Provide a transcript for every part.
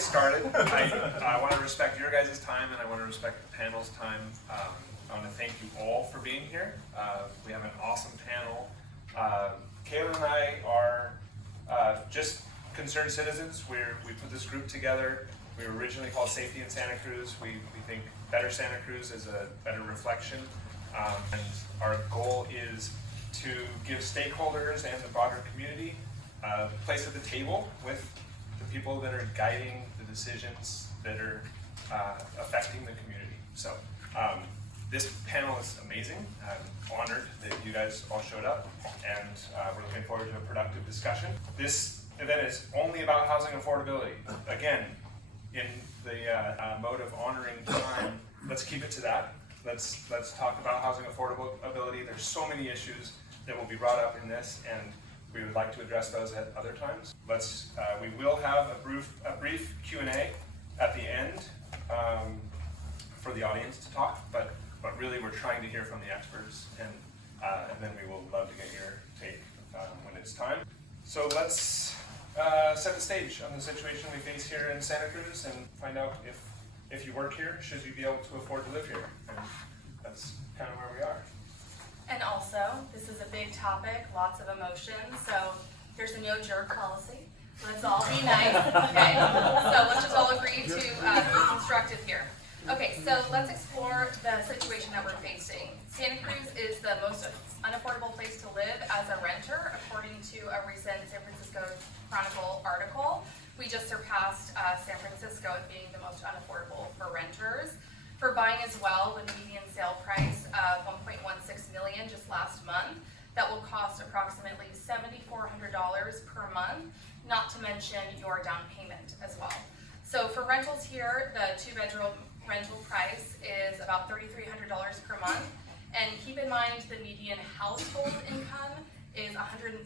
get started, I want to respect your guys' time, and I want to respect the panel's time. I want to thank you all for being here. We have an awesome panel. Keely and I are just concerned citizens. We put this group together. We were originally called Safety in Santa Cruz. We think Better Santa Cruz is a better reflection. And our goal is to give stakeholders and the broader community a place at the table with the people that are guiding the decisions that are affecting the community. So this panel is amazing. I'm honored that you guys all showed up, and we're looking forward to a productive discussion. This event is only about housing affordability. Again, in the mode of honoring time, let's keep it to that. Let's talk about housing affordability. There's so many issues that will be brought up in this, and we would like to address those at other times. We will have a brief Q&A at the end for the audience to talk, but really we're trying to hear from the experts, and then we will love to get your take when it's time. So let's set the stage on the situation we face here in Santa Cruz and find out if you work here, should you be able to afford to live here? And that's kind of where we are. And also, this is a big topic, lots of emotions, so there's a no jerk policy. Let's all be nice, okay? So let's just all agree to be constructive here. Okay, so let's explore the situation that we're facing. Santa Cruz is the most unaffordable place to live as a renter, according to a recent San Francisco Chronicle article. We just surpassed San Francisco as being the most unaffordable for renters. For buying as well, with a median sale price of $1.16 million just last month, that will cost approximately $7,400 per month, not to mention your down payment as well. So for rentals here, the 2-bedroom rental price is about $3,300 per month, and keep in mind the median household income is $104,000.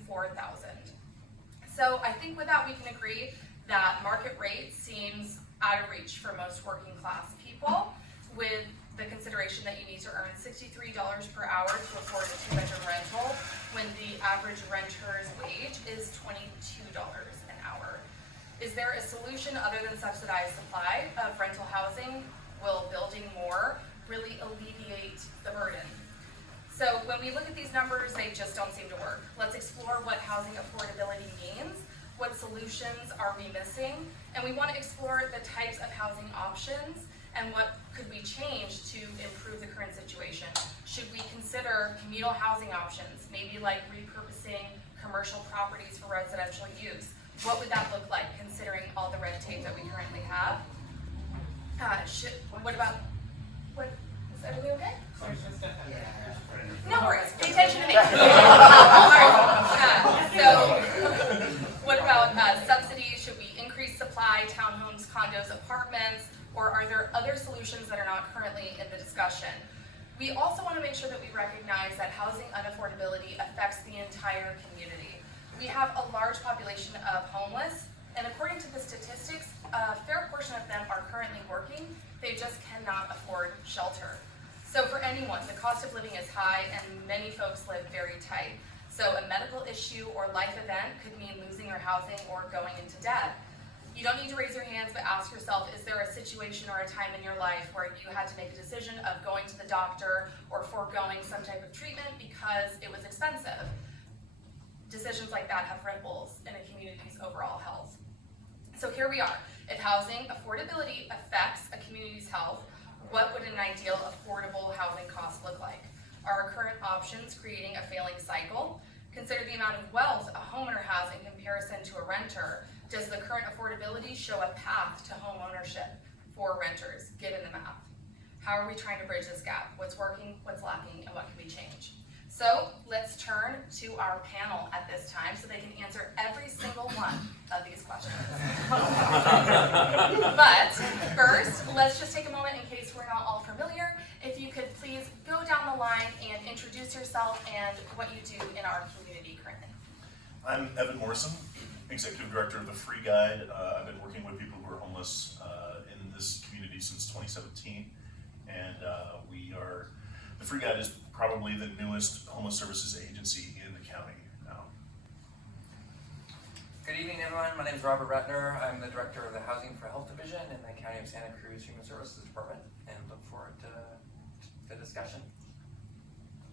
So I think with that we can agree that market rate seems out of reach for most working class people, with the consideration that you need to earn $63 per hour to afford a 2-bedroom rental when the average renter's wage is $22 an hour. Is there a solution other than subsidized supply of rental housing? Will building more really alleviate the burden? So when we look at these numbers, they just don't seem to work. Let's explore what housing affordability means. What solutions are we missing? And we want to explore the types of housing options and what could we change to improve the current situation. Should we consider communal housing options, maybe like repurposing commercial properties for residential use? What would that look like considering all the red tape that we currently have? Is everything okay? No worries, pay attention to me. So what about subsidies? Should we increase supply, townhomes, condos, apartments, or are there other solutions that are not currently in the discussion? We also want to make sure that we recognize that housing unaffordability affects the entire community. We have a large population of homeless, and according to the statistics, a fair portion of them are currently working. They just cannot afford shelter. So for anyone, the cost of living is high, and many folks live very tight. So a medical issue or life event could mean losing your housing or going into debt. You don't need to raise your hands, but ask yourself, is there a situation or a time in your life where you had to make a decision of going to the doctor or foregoing some type of treatment because it was expensive? Decisions like that have ripples in a community's overall health. So here we are. If housing affordability affects a community's health, what would an ideal affordable housing cost look like? Are our current options creating a failing cycle? Consider the amount of wealth a homeowner has in comparison to a renter. Does the current affordability show a path to home ownership for renters, given the math? How are we trying to bridge this gap? What's working, what's lacking, and what can we change? So let's turn to our panel at this time so they can answer every single one of these questions. But first, let's just take a moment in case we're not all familiar. If you could please go down the line and introduce yourself and what you do in our community currently. I'm Evan Morrison, Executive Director of the Free Guide. I've been working with people who are homeless in this community since 2017, and the Free Guide is probably the newest homeless services agency in the county now. Good evening, everyone. My name is Robert Ratner. I'm the Director of the Housing for Health Division in the County of Santa Cruz Human Services Department, and look forward to the discussion.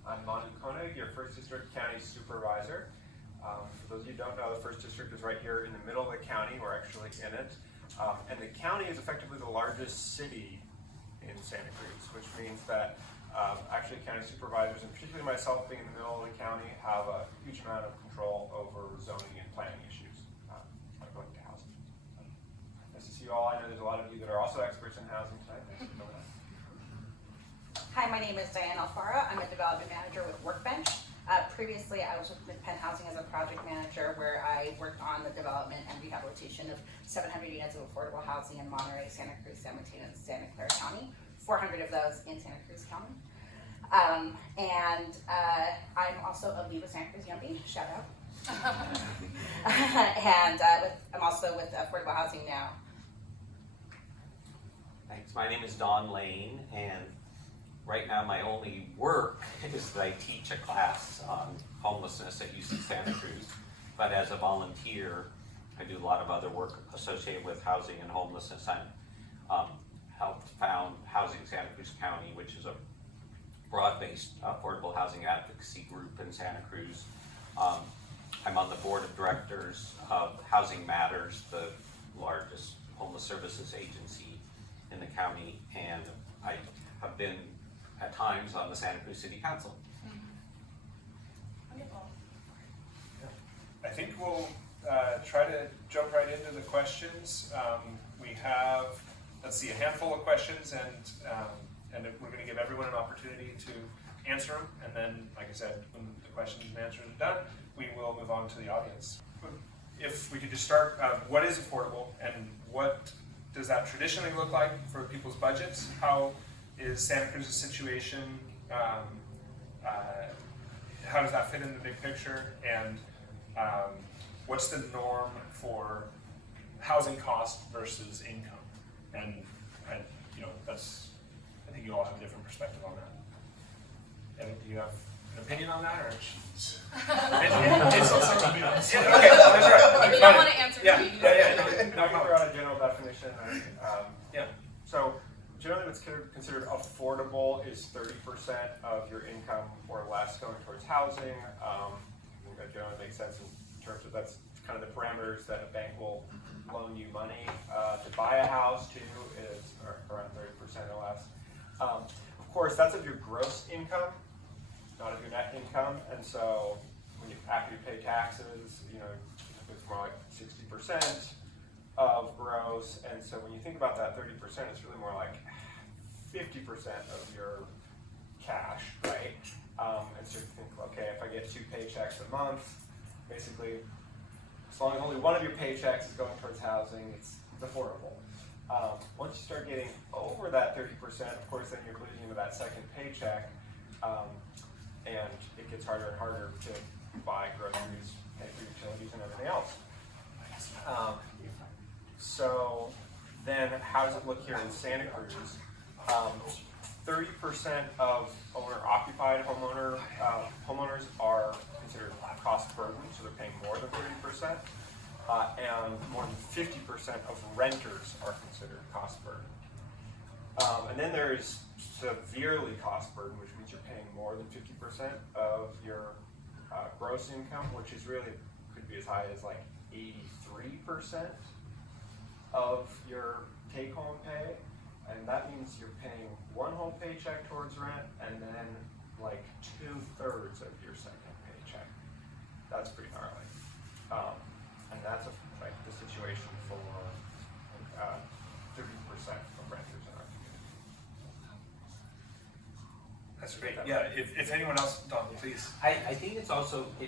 I'm Manu, your 1st District County Supervisor. For those of you who don't know, the 1st District is right here in the middle of the county. We're actually in it. And the county is effectively the largest city in Santa Cruz, which means that actually county supervisors, and particularly myself being in the middle of the county, have a huge amount of control over zoning and planning issues when going to housing. Nice to see you all. I know there's a lot of you that are also experts in housing tonight. Thanks for coming out. Hi, my name is Alfaro. I'm a development manager with Workbench. Previously, I was with Penn Housing as a project manager, where I worked on the development and rehabilitation of 700 units of affordable housing in Monterey, Santa Cruz, San Mateo, and Santa Clara County. 400 of those in Santa Cruz County. I'm also a Viva Santa Cruz Yummy, shout out. I'm also with Affordable Housing now. Thanks. My name is Don Lane, and right now my only work is that I teach a class on homelessness at UC Santa Cruz. But as a volunteer, I do a lot of other work associated with housing and homelessness. I helped found Housing Santa Cruz County, which is a broad-based affordable housing advocacy group in Santa Cruz. I'm on the board of directors of Housing Matters, the largest homeless services agency in the county, and I have been at times on the Santa Cruz City Council. Wonderful. I think we'll try to jump right into the questions. We have, let's see, a handful of questions, and we're going to give everyone an opportunity to answer them. And then, like I said, when the questions and answers are done, we will move on to the audience. If we could just start, what is affordable, and what does that traditionally look like for people's budgets? How is Santa Cruz's situation? How does that fit in the big picture? And what's the norm for housing cost versus income? And you know, that's, I think you all have a different perspective on that. And do you have an opinion on that, or? It's okay, that's right. If you don't want to answer, Yeah, to me, no, I can throw out a general definition. Yeah, so generally what's considered affordable is 30% of your income or less going towards housing. I think that generally makes sense in terms of that's kind of the parameters that a bank will loan you money to buy a house to, is around 30% or less. Of course, that's of your gross income, not of your net income, and so when after you pay taxes, you know, it's more like 60% of gross, and so when you think about that 30%, it's really more like 50% of your cash, right? And so you think, okay, if I get 2 paychecks a month, basically, as long as only one of your paychecks is going towards housing, it's affordable. Once you start getting over that 30%, of course, then you're bleeding into that second paycheck, and it gets harder and harder to buy groceries, pay for utilities, and everything else. So then how does it look here in Santa Cruz? 30% of owner-occupied homeowners are considered cost burden, so they're paying more than 30%. And more than 50% of renters are considered cost burden. And then there's severely cost burden, which means you're paying more than 50% of your gross income, which is really, could be as high as like 83% of your take-home pay. And that means you're paying one whole paycheck towards rent, and then like 2/3 of your second paycheck. That's pretty gnarly. And that's like the situation for 30% of renters in our community. That's great. Yeah, if anyone else, Don, please. I think it's also, I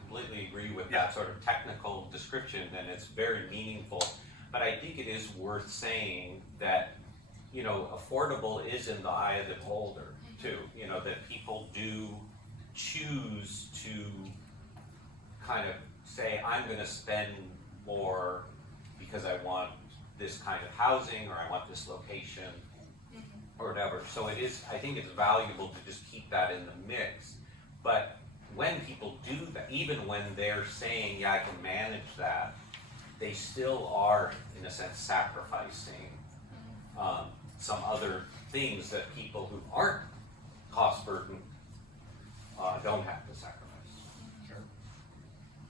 completely agree with that sort of technical description, and it's very meaningful. But I think it is worth saying that, you know, affordable is in the eye of the beholder too. You know, that people do choose to kind of say, I'm going to spend more because I want this kind of housing, or I want this location, or whatever. So it is, I think it's valuable to just keep that in the mix. But when people do that, even when they're saying, yeah, I can manage that, they still are, in a sense, sacrificing some other things that people who aren't cost burdened don't have to sacrifice. Sure.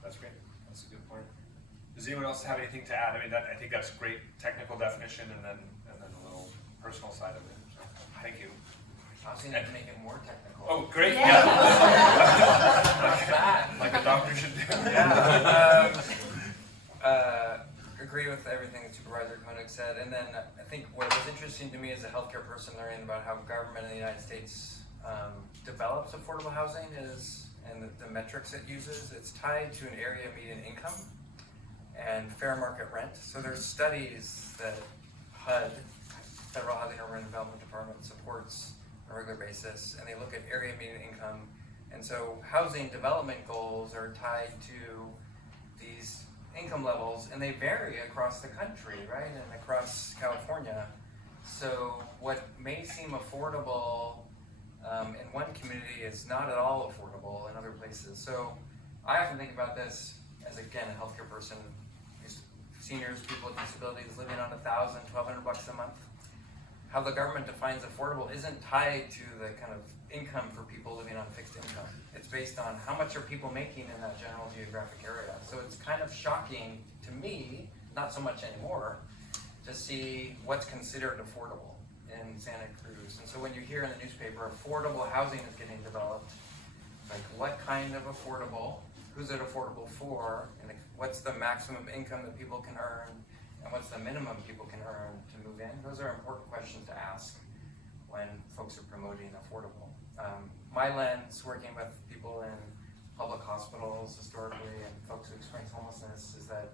That's great. That's a good point. Does anyone else have anything to add? I mean, I think that's a great technical definition, and then a little personal side of it. So, thank you. I was gonna make it more technical. Oh, great. Yeah. Like a doctor should do. Yeah. Agree with everything that Supervisor Koenig said, and then I think what was interesting to me as a healthcare person learning about how government in the United States develops affordable housing and the metrics it uses, it's tied to an area median income and fair market rent. So there's studies that HUD, Federal Housing and Urban Development Department, supports on a regular basis, and they look at area median income. And so housing development goals are tied to these income levels, and they vary across the country, right, and across California. So what may seem affordable in one community is not at all affordable in other places. So I often think about this as, again, a healthcare person, seniors, people with disabilities living on $1,000, $1,200 a month. How the government defines affordable isn't tied to the kind of income for people living on fixed income. It's based on how much are people making in that general geographic area. So it's kind of shocking to me, not so much anymore, to see what's considered affordable in Santa Cruz. And so when you hear in the newspaper, affordable housing is getting developed, like what kind of affordable, who's it affordable for, and what's the maximum income that people can earn, and what's the minimum people can earn to move in? Those are important questions to ask when folks are promoting affordable. My lens, working with people in public hospitals historically and folks who experience homelessness, is that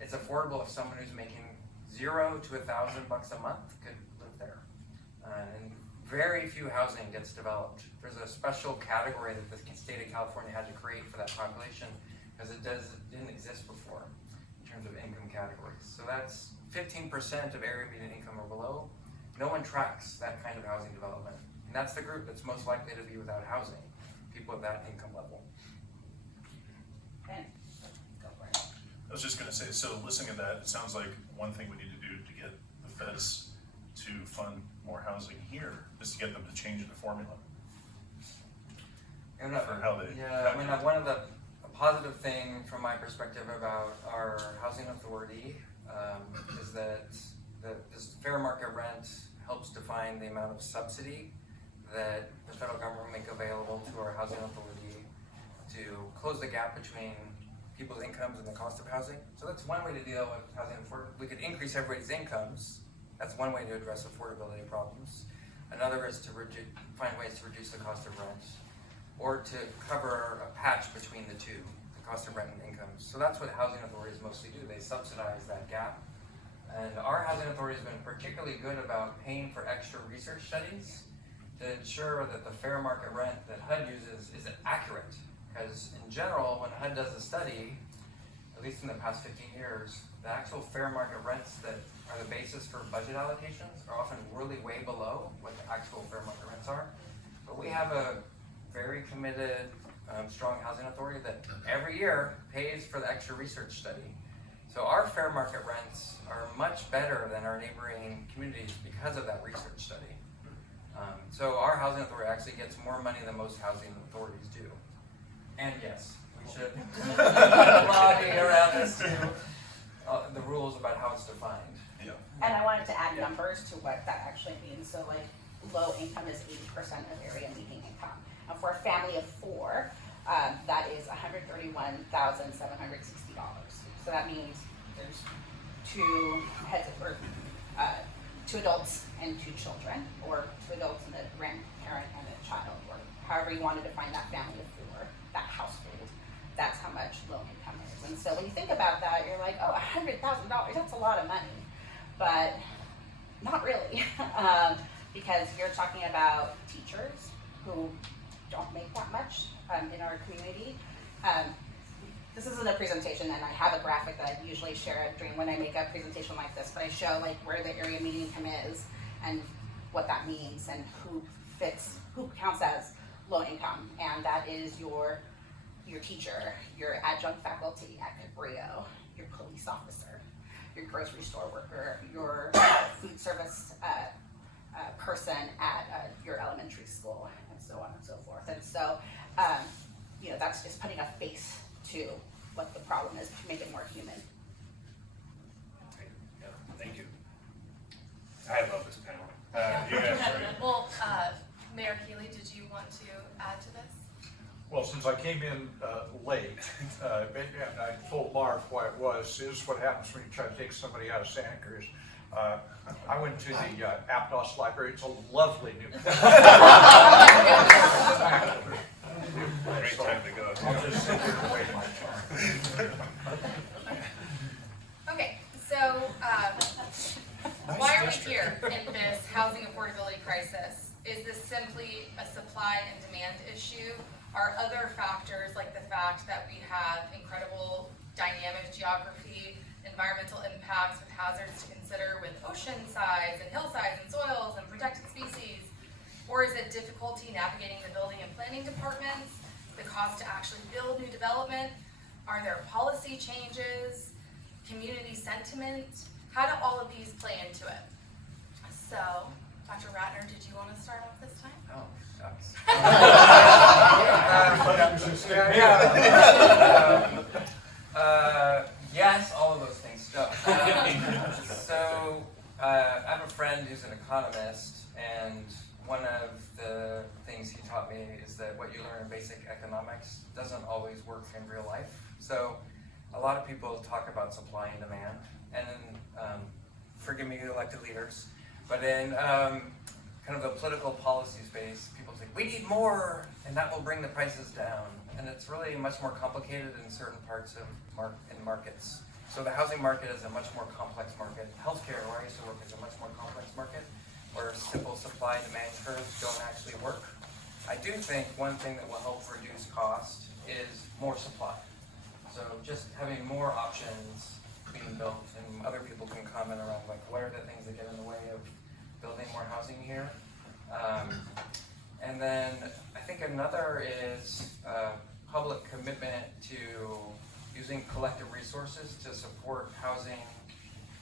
it's affordable if someone who's making $0 to $1,000 a month could live there. And very few housing gets developed. There's a special category that the state of California had to create for that population because it didn't exist before in terms of income categories. So that's 15% of area median income or below. No one tracks that kind of housing development. And that's the group that's most likely to be without housing, people at that income level. Ben, go for it. I was just gonna say, so listening to that, it sounds like one thing we need to do to get the feds to fund more housing here is to get them to change the formula. And For how they yeah, I mean, one of the a positive thing from my perspective about our housing authority is that this fair market rent helps define the amount of subsidy that the federal government will make available to our housing authority to close the gap between people's incomes and the cost of housing. So that's one way to deal with housing affordability. We could increase everybody's incomes. That's one way to address affordability problems. Another is to find ways to reduce the cost of rent, or to cover a patch between the two, the cost of rent and incomes. So that's what housing authorities mostly do. They subsidize that gap. And our housing authority has been particularly good about paying for extra research studies to ensure that the fair market rent that HUD uses is accurate. Because in general, when HUD does a study, at least in the past 15 years, the actual fair market rents that are the basis for budget allocations are often really way below what the actual fair market rents are. But we have a very committed, strong housing authority that every year pays for the extra research study. So our fair market rents are much better than our neighboring communities because of that research study. So our housing authority actually gets more money than most housing authorities do. And yes, we should lobby around this too, the rules about how it's defined. Yeah. And I wanted to add numbers to what that actually means. So like low income is 80% of area median income. And for a family of 4, that is $131,760. So that means there's 2 heads of, or 2 adults and 2 children, or 2 adults and a grandparent and a child, or however you want to define that family of 4, that household. That's how much low income is. And so when you think about that, you're like, oh, $100,000, that's a lot of money. But not really, because you're talking about teachers who don't make that much in our community. This isn't a presentation, and I have a graphic that I usually share during when I make a presentation like this, but I show like where the area median income is and what that means and who counts as low income, and that is your your teacher, your adjunct faculty at Cabrillo, your police officer, your grocery store worker, your food service person at your elementary school, and so on and so forth. And so, that's just putting a face to what the problem is to make it more human. Yeah, thank you. I love this panel. You guys are great. Well, Mayor Keely, did you want to add to this? Well, since I came in late, and I told Marv why it was, is what happens when you try to take somebody out of Santa Cruz. I went to the Aptos Library. It's a lovely new place. Great time to go. I'll just sit here and wait my turn. Okay, so why are we here in this housing affordability crisis? Is this simply a supply and demand issue? Are other factors, like the fact that we have incredible dynamic geography, environmental impacts with hazards to consider with ocean size and hillsides and soils and protected species? Or is it difficulty navigating the building and planning departments, the cost to actually build new development? Are there policy changes, community sentiment? How do all of these play into it? So, Dr. Ratner, did you want to start off this time? Oh, shucks. Yes, all of those things. No. So, I have a friend who's an economist, and one of the things he taught me is that what you learn in basic economics doesn't always work in real life. So, a lot of people talk about supply and demand, and forgive me, elected leaders, but in kind of the political policy space, people say, we need more, and that will bring the prices down. And it's really much more complicated in certain parts of markets. So the housing market is a much more complex market. Healthcare, where I used to work, is a much more complex market, where simple supply and demand curves don't actually work. I do think one thing that will help reduce cost is more supply. So just having more options being built, and other people can comment around like what are the things that get in the way of building more housing here. And then I think another is public commitment to using collective resources to support housing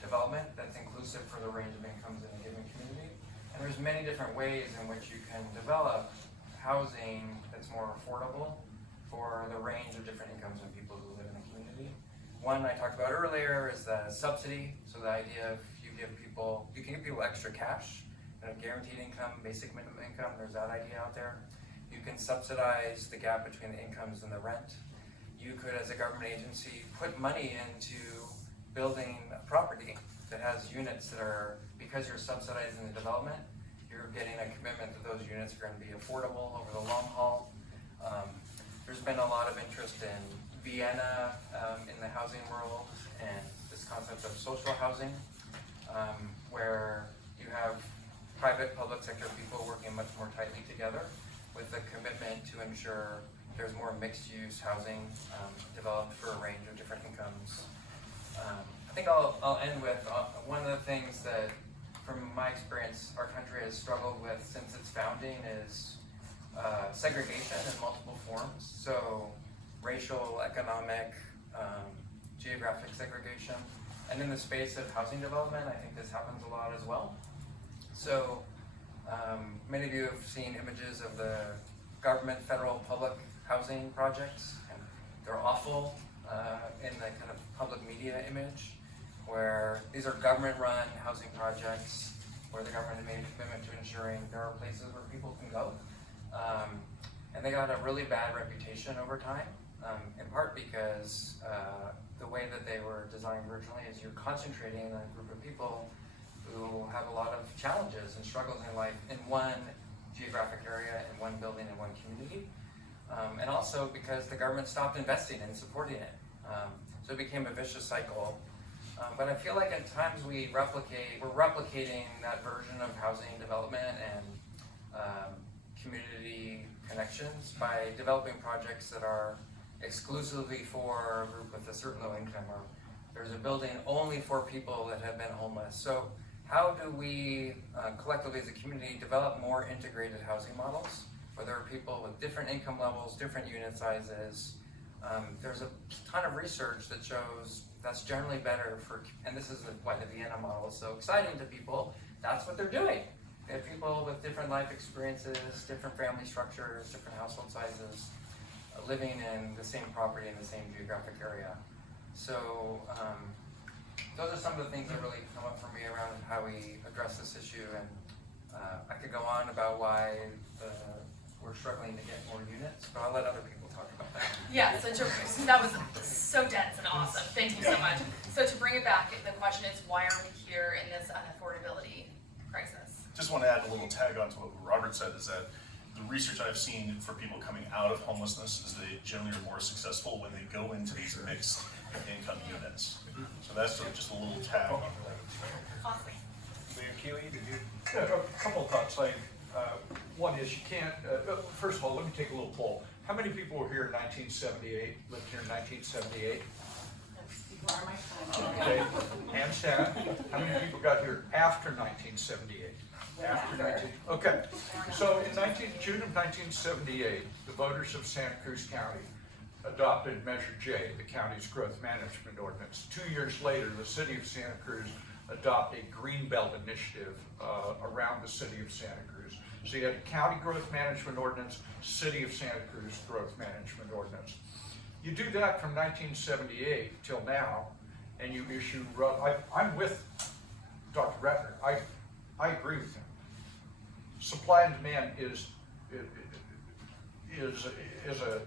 development that's inclusive for the range of incomes in a given community. And there's many different ways in which you can develop housing that's more affordable for the range of different incomes and people who live in the community. One I talked about earlier is the subsidy. So the idea of you can give people extra cash, guaranteed income, basic minimum income, there's that idea out there. You can subsidize the gap between the incomes and the rent. You could, as a government agency, put money into building a property that has units that are, because you're subsidizing the development, you're getting a commitment that those units are going to be affordable over the long haul. There's been a lot of interest in Vienna in the housing world, and this concept of social housing, where you have private, public sector people working much more tightly together with a commitment to ensure there's more mixed-use housing developed for a range of different incomes. I think I'll end with one of the things that, from my experience, our country has struggled with since its founding is segregation in multiple forms. So racial, economic, geographic segregation. And in the space of housing development, I think this happens a lot as well. So many of you have seen images of the government, federal, public housing projects, and they're awful in the kind of public media image, where these are government-run housing projects where the government made a commitment to ensuring there are places where people can go. And they got a really bad reputation over time, in part because the way that they were designed originally is you're concentrating on a group of people who have a lot of challenges and struggles in life in one geographic area, in one building, in one community. And also because the government stopped investing and supporting it. So it became a vicious cycle. But I feel like at times we're replicating that version of housing development and community connections by developing projects that are exclusively for a group with a certain low income, or there's a building only for people that have been homeless. So how do we collectively as a community develop more integrated housing models where there are people with different income levels, different unit sizes, there's a ton of research that shows that's generally better for, and this is why the Vienna model is so exciting to people, that's what they're doing. They have people with different life experiences, different family structures, different household sizes, living in the same property in the same geographic area. So those are some of the things that really come up for me around how we address this issue, and I could go on about why we're struggling to get more units, but I'll let other people talk about that. Yeah, so that was so dense and awesome. Thank you so much. So to bring it back, the question is, why are we here in this unaffordability crisis? Just want to add a little tag on to what Robert said, is that the research I've seen for people coming out of homelessness is they generally are more successful when they go into these mixed income units. So that's just a little tag on that. Awesome. Mayor Keely, did you? Yeah, a couple of thoughts. One is you can't, first of all, let me take a little poll. How many people were here in 1978, lived here in 1978? Before my time. Okay, hands down. How many people got here after 1978? After 19, okay. So in June of 1978, the voters of Santa Cruz County adopted Measure J, the county's growth management ordinance. 2 years later, the city of Santa Cruz adopted a Greenbelt initiative around the city of Santa Cruz. So you had a county growth management ordinance, city of Santa Cruz growth management ordinance. You do that from 1978 till now, and you issue, I'm with Dr. Ratner. I agree with him. Supply and demand is an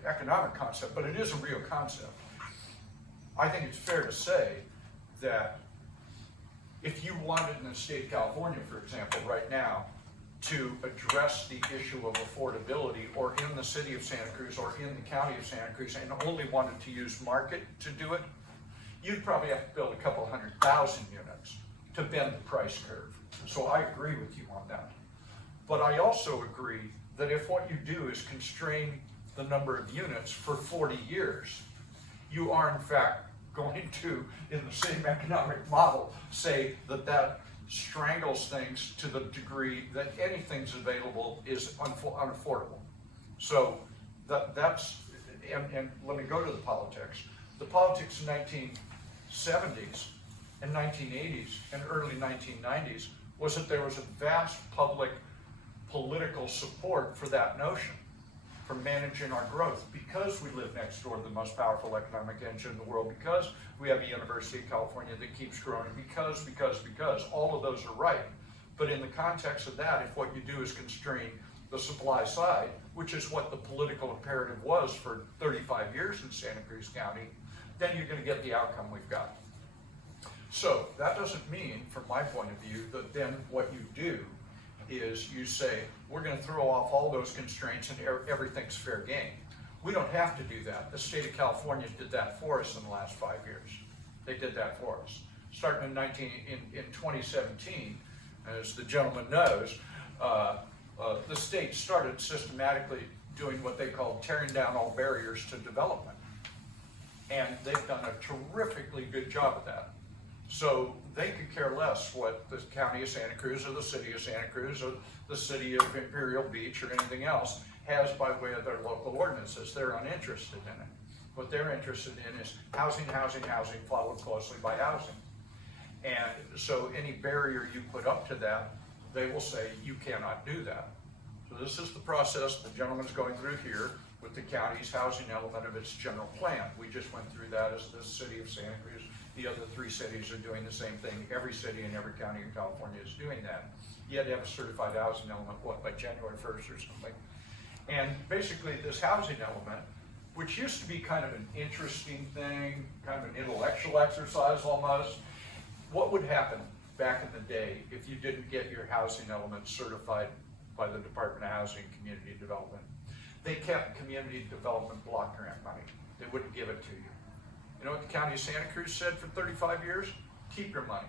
economic concept, but it is a real concept. I think it's fair to say that if you wanted in the state of California, for example, right now, to address the issue of affordability, or in the city of Santa Cruz, or in the county of Santa Cruz, and only wanted to use market to do it, you'd probably have to build a couple 100,000 units to bend the price curve. So I agree with you on that. But I also agree that if what you do is constrain the number of units for 40 years, you are in fact going to, in the same economic model, say that that strangles things to the degree that anything's available is unaffordable. So that's, and let me go to the politics. The politics in 1970s and 1980s and early 1990s was that there was a vast public political support for that notion, for managing our growth, because we live next door to the most powerful economic engine in the world, because we have a University of California that keeps growing, because, all of those are right. But in the context of that, if what you do is constrain the supply side, which is what the political imperative was for 35 years in Santa Cruz County, then you're going to get the outcome we've got. So that doesn't mean, from my point of view, that then what you do is you say, we're going to throw off all those constraints and everything's fair game. We don't have to do that. The state of California did that for us in the last 5 years. They did that for us. Starting in 2017, as the gentleman knows, the state started systematically doing what they call tearing down all barriers to development. And they've done a terrifically good job of that. So they could care less what the county of Santa Cruz or the city of Santa Cruz or the city of Imperial Beach or anything else has by way of their local ordinances. They're uninterested in it. What they're interested in is housing, housing, housing, followed closely by housing. And so any barrier you put up to that, they will say you cannot do that. So this is the process the gentleman's going through here with the county's housing element of its general plan. We just went through that as the city of Santa Cruz. The other 3 cities are doing the same thing. Every city and every county in California is doing that. You had to have a certified housing element, what, by January 1st or something. And basically this housing element, which used to be kind of an interesting thing, kind of an intellectual exercise almost, what would happen back in the day if you didn't get your housing element certified by the Department of Housing and Community Development? They kept community development block grant money. They wouldn't give it to you. You know what the county of Santa Cruz said for 35 years? Keep your money.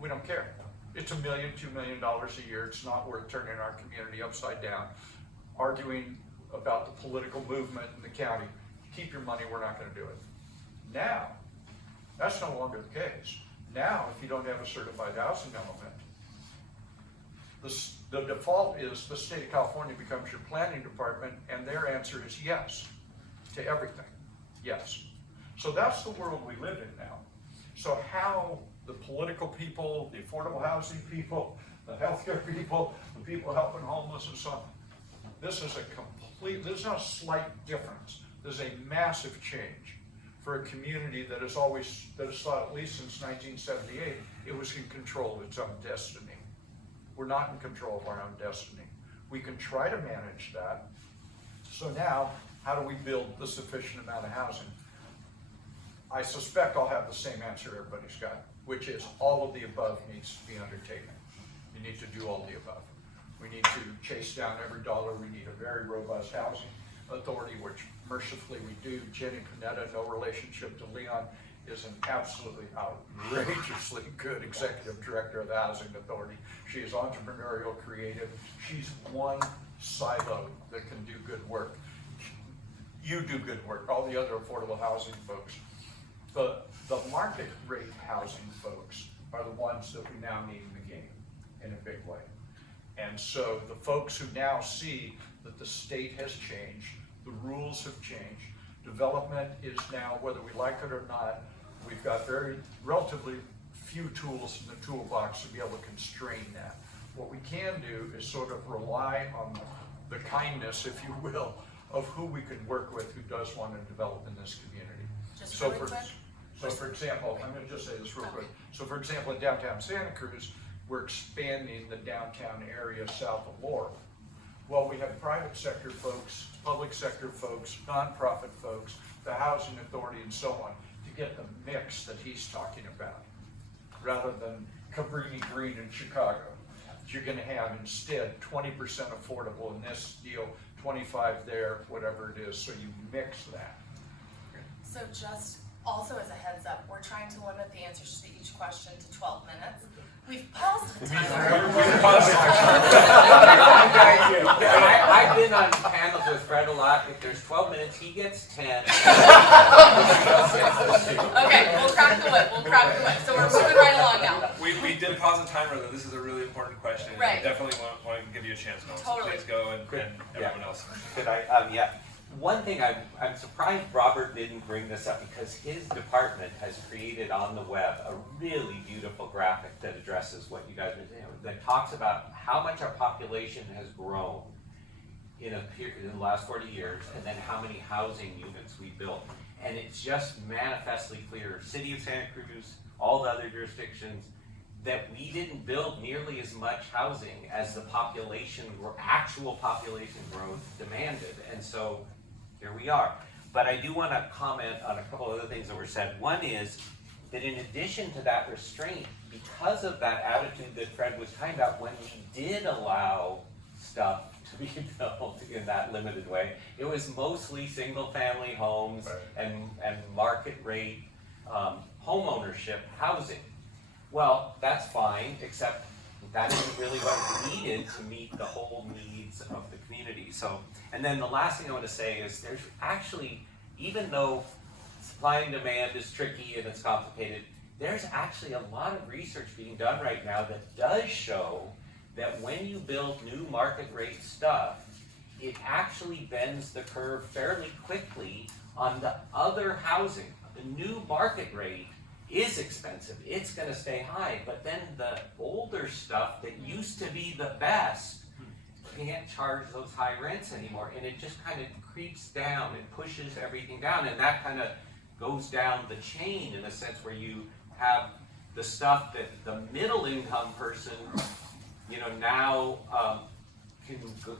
We don't care. It's $1 million, $2 million a year. It's not worth turning our community upside down, arguing about the political movement in the county. Keep your money, we're not going to do it. Now, that's no longer the case. Now, if you don't have a certified housing element, the default is the state of California becomes your planning department, and their answer is yes to everything. Yes. So that's the world we live in now. So how the political people, the affordable housing people, the healthcare people, the people helping homeless and so on, this is not a slight difference. There's a massive change for a community that has thought, at least since 1978, it was in control of its own destiny. We're not in control of our own destiny. We can try to manage that. So now, how do we build the sufficient amount of housing? I suspect I'll have the same answer everybody's got, which is all of the above needs to be undertaken. You need to do all the above. We need to chase down every dollar. We need a very robust housing authority, which mercifully we do. Jenny Panetta, no relationship to Leon, is an absolutely outrageously good executive director of the Housing Authority. She is entrepreneurial, creative. She's one silo that can do good work. You do good work, all the other affordable housing folks. The market rate housing folks are the ones that we now need in the game in a big way. And so the folks who now see that the state has changed, the rules have changed, development is now, whether we like it or not, we've got relatively few tools in the toolbox to be able to constrain that. What we can do is sort of rely on the kindness, if you will, of who we can work with who does want to develop in this community. Just So really quick. for example, I'm going to just say this real quick. So for example, in downtown Santa Cruz, we're expanding the downtown area south of Laurel. Well, we have private sector folks, public sector folks, nonprofit folks, the housing authority and so on, to get the mix that he's talking about, rather than Cabrini Green in Chicago. You're going to have instead 20% affordable in this deal, 25 there, whatever it is, so you mix that. So just also as a heads up, we're trying to limit the answers to each question to 12 minutes. We've paused the timer. I've been on panels with Fred a lot. If there's 12 minutes, he gets 10. Okay, we'll crack the whip. So we're moving right along now. We did pause the timer though. This is a really important question. And Right. I definitely want to give you a chance, Mel. So Totally. please go and Yeah. everyone else. Could I, yeah. One thing I'm surprised Robert didn't bring this up because his department has created on the web a really beautiful graphic that addresses what you guys are saying, that talks about how much our population has grown in the last 40 years, and then how many housing units we built. And it's just manifestly clear, City of Santa Cruz, all the other jurisdictions, that we didn't build nearly as much housing as the actual population growth demanded. And so here we are. But I do want to comment on a couple other things that were said. One is that in addition to that restraint, because of that attitude that Fred was talking about, when we did allow stuff to be built in that limited way, it was mostly single-family homes and market rate home ownership housing. Well, that's fine, except that isn't really what we needed to meet the whole needs of the community. So, and then the last thing I want to say is there's actually, even though supply and demand is tricky and it's complicated, there's actually a lot of research being done right now that does show that when you build new market rate stuff, it actually bends the curve fairly quickly on the other housing. The new market rate is expensive, it's gonna stay high, but then the older stuff that used to be the best can't charge those high rents anymore, and it just kind of creeps down and pushes everything down, and that kind of goes down the chain in a sense where you have the stuff that the middle income person, now can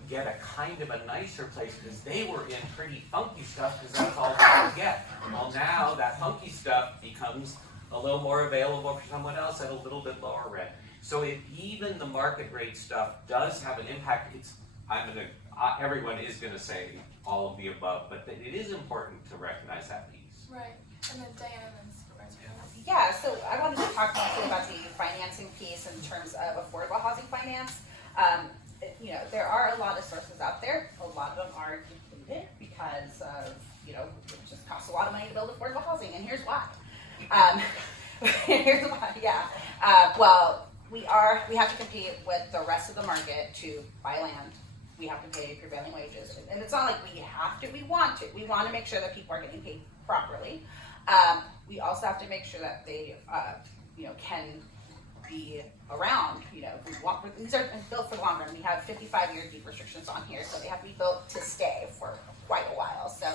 get a kind of a nicer place because they were in pretty funky stuff because that's all they could get. Well, now that funky stuff becomes a little more available for someone else at a little bit lower rent. So even the market rate stuff does have an impact. Everyone is gonna say all of the above, but it is important to recognize that piece. Right. And then Diana and then Supervisor. Yeah, so I wanted to talk mostly about the financing piece in terms of affordable housing finance. There are a lot of sources out there. A lot of them are depleted because of, it just costs a lot of money to build affordable housing, and here's why. Here's why, yeah. We have to compete with the rest of the market to buy land. We have to pay prevailing wages. And it's not like we have to, we want to. We want to make sure that people are getting paid properly. We also have to make sure that they, can be around, these are built for the long run. We have 55-year deed restrictions on here, so they have to be built to stay for quite a while. So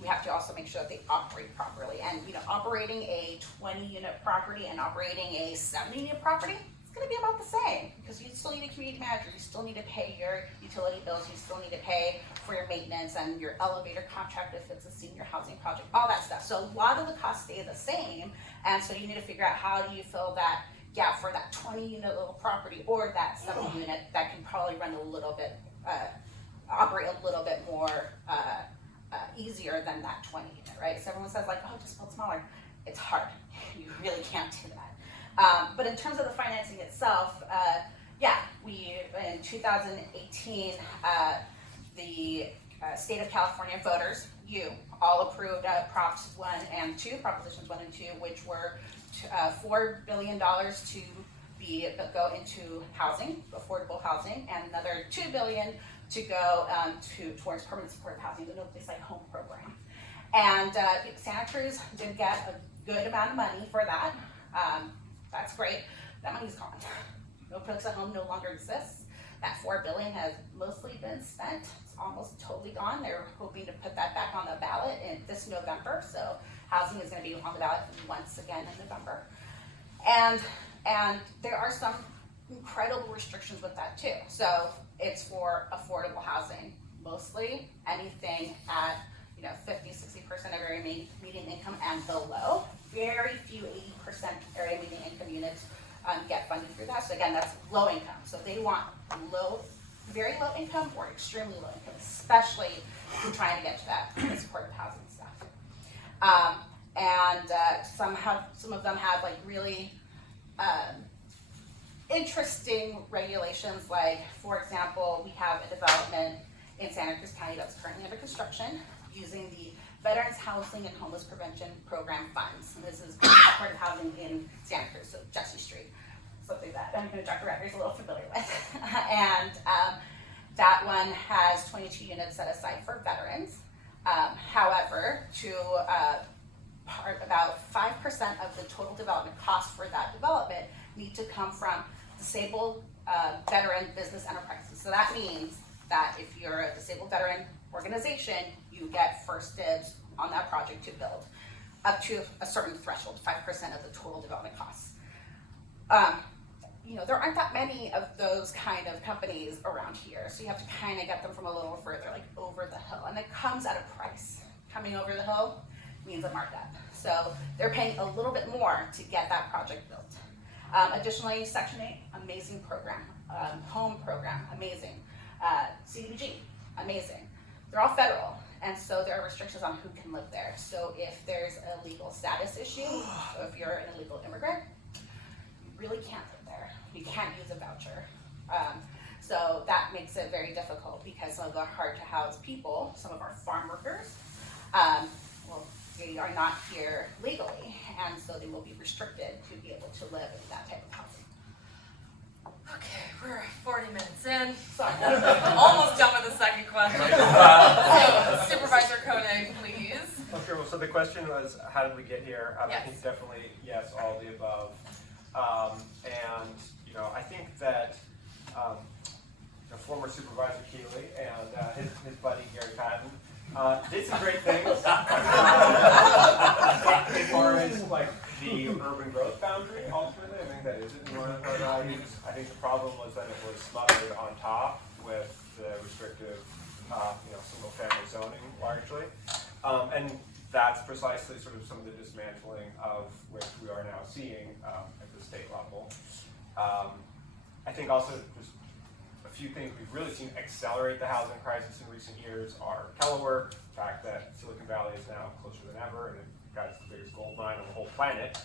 we have to also make sure that they operate properly. And, operating a 20-unit property and operating a 70-unit property, it's gonna be about the same, because you still need a community manager, you still need to pay your utility bills, you still need to pay for your maintenance and your elevator contract if it's a senior housing project, all that stuff. So a lot of the costs stay the same, and so you need to figure out how do you fill that gap for that 20-unit little property or that 70-unit that can probably run a little bit, operate a little bit more easier than that 20-unit, right? So everyone says like, oh, just build smaller. It's hard. You really can't do that. But in terms of the financing itself, we, in 2018, the state of California voters, you all approved Props 1 and 2, Propositions 1 and 2, which were $4 billion to go into housing, affordable housing, and another $2 billion to go towards permanent supportive housing, the No Place Like Home program. And Santa Cruz did get a good amount of money for that. That's great. That money's gone. No Place Like Home no longer exists. That $4 billion has mostly been spent. It's almost totally gone. They're hoping to put that back on the ballot in this November. So housing is going to be on the ballot once again in November. And there are some incredible restrictions with that too. So it's for affordable housing, mostly anything at 50-60% of area median income and below. Very few 80% area median income units get funded through that. So again, that's low income. So they want very low income or extremely low income, especially if you're trying to get to that supportive housing stuff. Some of them have like really interesting regulations. Like, for example, we have a development in Santa Cruz County that's currently under construction using the Veterans Housing and Homeless Prevention Program funds. And this is supportive housing in Santa Cruz, so Jesse Street, something that I know Dr. Ratner is a little familiar with. And that one has 22 units set aside for veterans. However, about 5% of the total development cost for that development need to come from disabled veteran business enterprises. So that means that if you're a disabled veteran organization, you get first dibs on that project to build up to a certain threshold, 5% of the total development costs. There aren't that many of those kind of companies around here, so you have to kind of get them from a little further, like over the hill, and it comes at a price. Coming over the hill means a markup. So they're paying a little bit more to get that project built. Additionally, Section 8, amazing program. Home program, amazing. CDBG, amazing. They're all federal, and so there are restrictions on who can live there. So if there's a legal status issue, so if you're an illegal immigrant, you really can't live there. You can't use a voucher. So that makes it very difficult because some of the hard to house people, some of our farm workers, they are not here legally, and so they will be restricted to be able to live in that type of housing. Okay, we're 40 minutes in, so almost done with the second question. So Supervisor Koenig, please. Okay, well, so the question was, how did we get here? I Yes. think definitely yes, all the above. I think that the former Supervisor Keely and his buddy Gary Patton did some great things as far as like the urban growth boundary. Ultimately, I think that is one of our values. I think the problem was that it was smothered on top with the restrictive, single-family zoning largely, and that's precisely sort of some of the dismantling of which we are now seeing at the state level. I think also just a few things we've really seen accelerate the housing crisis in recent years are telework, the fact that Silicon Valley is now closer than ever, and it's the biggest gold mine on the whole planet.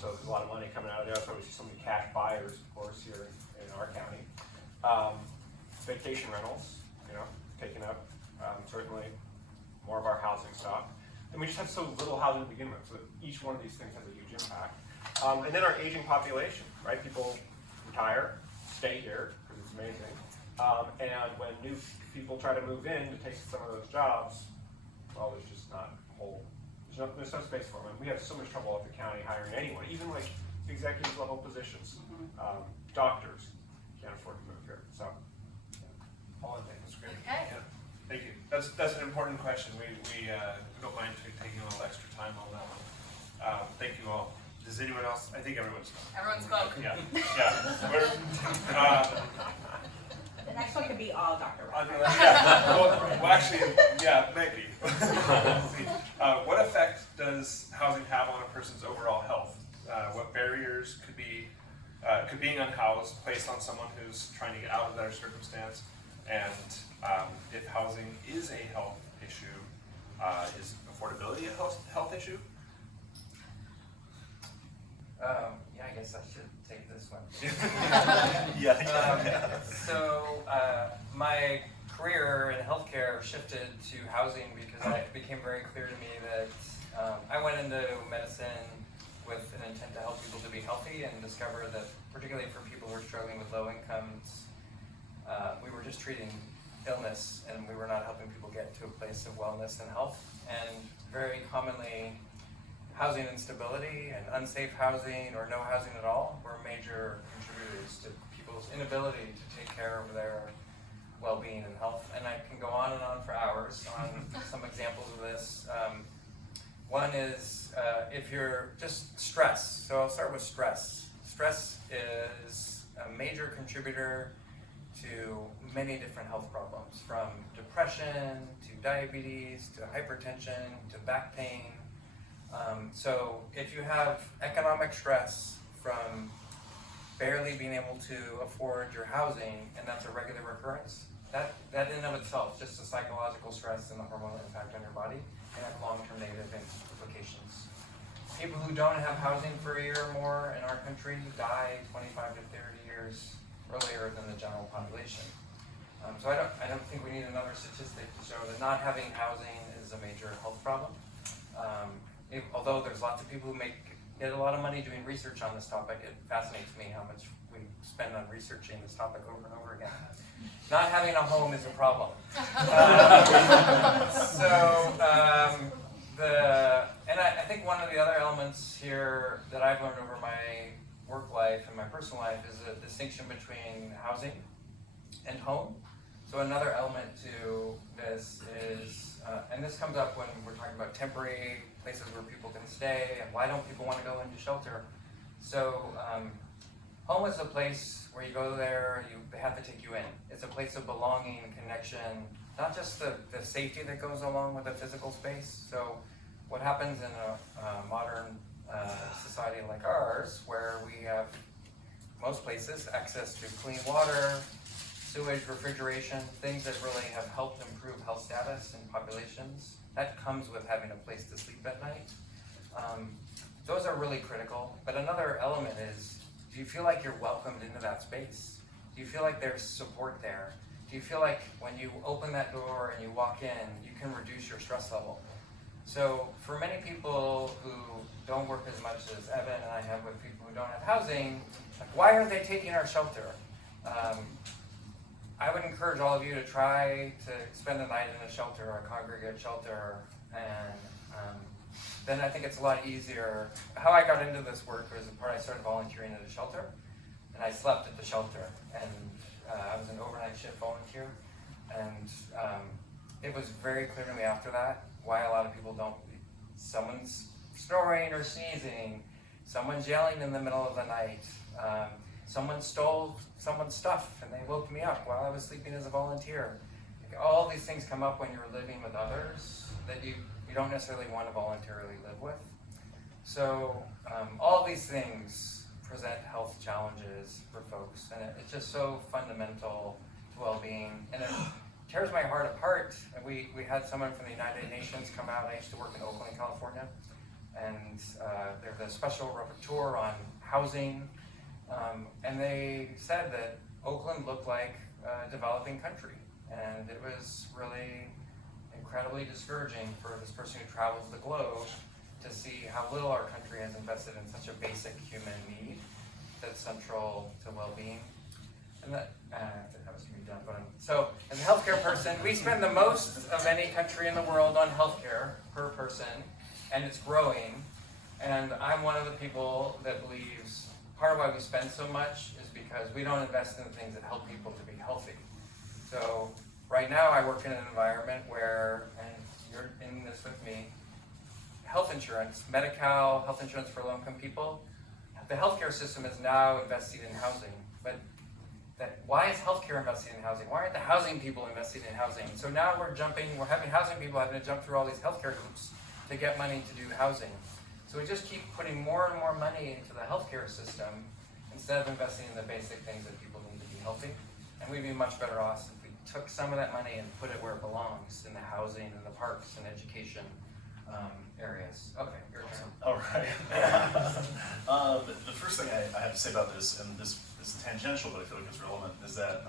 So there's a lot of money coming out of there. That's why we see so many cash buyers, of course, here in our county. Vacation rentals, taking up certainly more of our housing stock. And we just have so little housing to begin with, so each one of these things has a huge impact. And then our aging population, right? People retire, stay here, because it's amazing. And when new people try to move in to take some of those jobs, well, there's just not whole. There's no space for them. And we have so much trouble at the county hiring anyone, even like executive level positions. Doctors can't afford to move here. So, all in That's great. Okay. Yeah. Thank you. That's an important question. We don't mind taking a little extra time on that one. Thank you all. Does anyone else? I think everyone's done. Everyone spoke. Yeah. Yeah. The next one could be all Dr. Ratner. Yeah. Well, actually, yeah, maybe. What effect does housing have on a person's overall health? What barriers could being unhoused place on someone who's trying to get out of their circumstance? And if housing is a health issue, is affordability a health issue? Yeah, I guess I should take this one. Yeah. So my career in healthcare shifted to housing because it became very clear to me that I went into medicine with an intent to help people to be healthy and discovered that particularly for people who are struggling with low incomes, we were just treating illness and we were not helping people get to a place of wellness and health. And very commonly, housing instability and unsafe housing or no housing at all were major contributors to people's inability to take care of their well-being and health. And I can go on and on for hours on some examples of this. One is if you're just stress. So I'll start with stress. Stress is a major contributor to many different health problems, from depression to diabetes to hypertension to back pain. So if you have economic stress from barely being able to afford your housing, and that's a regular recurrence, that in and of itself, just the psychological stress and the hormonal impact on your body, can have long-term negative implications. People who don't have housing for a year or more in our country die 25 to 30 years earlier than the general population. So I don't think we need another statistic to show that not having housing is a major health problem. Although there's lots of people who get a lot of money doing research on this topic, it fascinates me how much we spend on researching this topic over and over again. Not having a home is a problem. I think one of the other elements here that I've learned over my work life and my personal life is a distinction between housing and home. So another element to this is, and this comes up when we're talking about temporary places where people can stay and why don't people want to go into shelter. So home is a place where you go there, they have to take you in. It's a place of belonging, connection, not just the safety that goes along with a physical space. So what happens in a modern society like ours, where we have, most places, access to clean water, sewage, refrigeration, things that really have helped improve health status in populations, that comes with having a place to sleep at night. Those are really critical. But another element is, do you feel like you're welcomed into that space? Do you feel like there's support there? Do you feel like when you open that door and you walk in, you can reduce your stress level? So for many people who don't work as much as Evan and I have with people who don't have housing, like, why are they taking our shelter? I would encourage all of you to try to spend the night in a shelter or a congregate shelter, and then I think it's a lot easier. How I got into this work was I started volunteering at a shelter, and I slept at the shelter, and I was an overnight shift volunteer, and it was very clear to me after that why a lot of people don't. Someone's snoring or sneezing, someone's yelling in the middle of the night, someone stole someone's stuff and they woke me up while I was sleeping as a volunteer. Like, all these things come up when you're living with others that you don't necessarily want to voluntarily live with. So all these things present health challenges for folks, and it's just so fundamental to well-being. And it tears my heart apart. We had someone from the United Nations come out. I used to work in Oakland, California, and there's a special rapporteur on housing, and they said that Oakland looked like a developing country, and it was really incredibly discouraging for this person who travels the globe to see how little our country has invested in such a basic human need that's central to well-being. And that, that was gonna be done, but, so, as a healthcare person, we spend the most of any country in the world on healthcare per person, and it's growing. And I'm one of the people that believes part of why we spend so much is because we don't invest in the things that help people to be healthy. So, right now I work in an environment where, and you're in this with me, health insurance, Medi-Cal, health insurance for low-income people, the healthcare system is now investing in housing, but why is healthcare investing in housing? Why aren't the housing people investing in housing? So now we're having housing people having to jump through all these healthcare hoops to get money to do housing. So we just keep putting more and more money into the healthcare system instead of investing in the basic things that people need to be healthy. And we'd be much better off if we took some of that money and put it where it belongs, in the housing and the parks and education areas. Okay, your turn. All right. The first thing I have to say about this, and this is tangential, but I feel like it's relevant, is that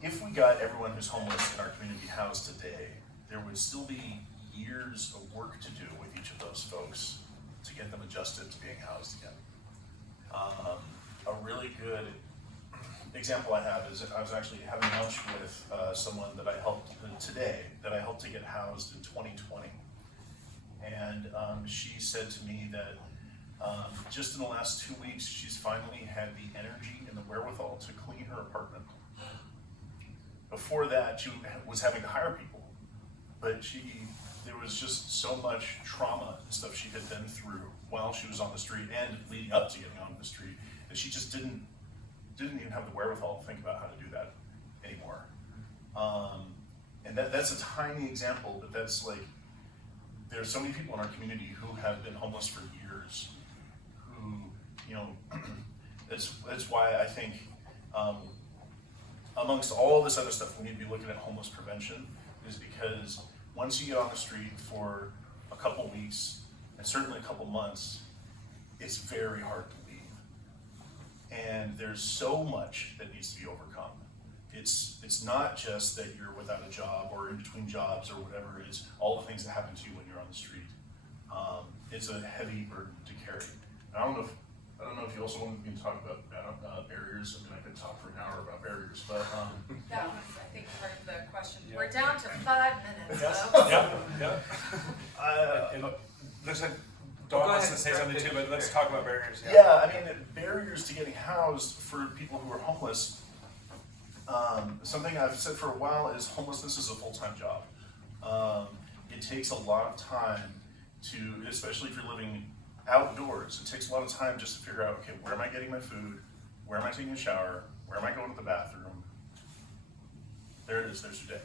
if we got everyone who's homeless in our community housed today, there would still be years of work to do with each of those folks to get them adjusted to being housed again. A really good example I have is I was actually having lunch with someone that I helped to get housed in 2020. And she said to me that just in the last 2 weeks, she's finally had the energy and the wherewithal to clean her apartment. Before that, she was having to hire people, but there was just so much trauma and stuff she had been through while she was on the street and leading up to getting on the street, that she just didn't even have the wherewithal to think about how to do that anymore. And that's a tiny example, but that's like, there's so many people in our community who have been homeless for years, who, you know, that's why I think amongst all this other stuff, we need to be looking at homeless prevention, is because once you get on the street for a couple weeks, and certainly a couple months, it's very hard to leave. And there's so much that needs to be overcome. It's not just that you're without a job or in between jobs or whatever, it's all the things that happen to you when you're on the street. It's a heavy burden to carry. And I don't know if you also want me to talk about barriers. I mean, I could talk for an hour about barriers, but That was, I think, part of the question. We're down to 5 minutes, Yes. folks. And looks like Dawn wants to say something too, but let's talk about barriers. yeah, I mean, barriers to getting housed for people who are homeless. Something I've said for a while is homelessness is a full-time job. It takes a lot of time especially if you're living outdoors, it takes a lot of time just to figure out, okay, where am I getting my food? Where am I taking a shower? Where am I going to the bathroom? There it is, there's your day.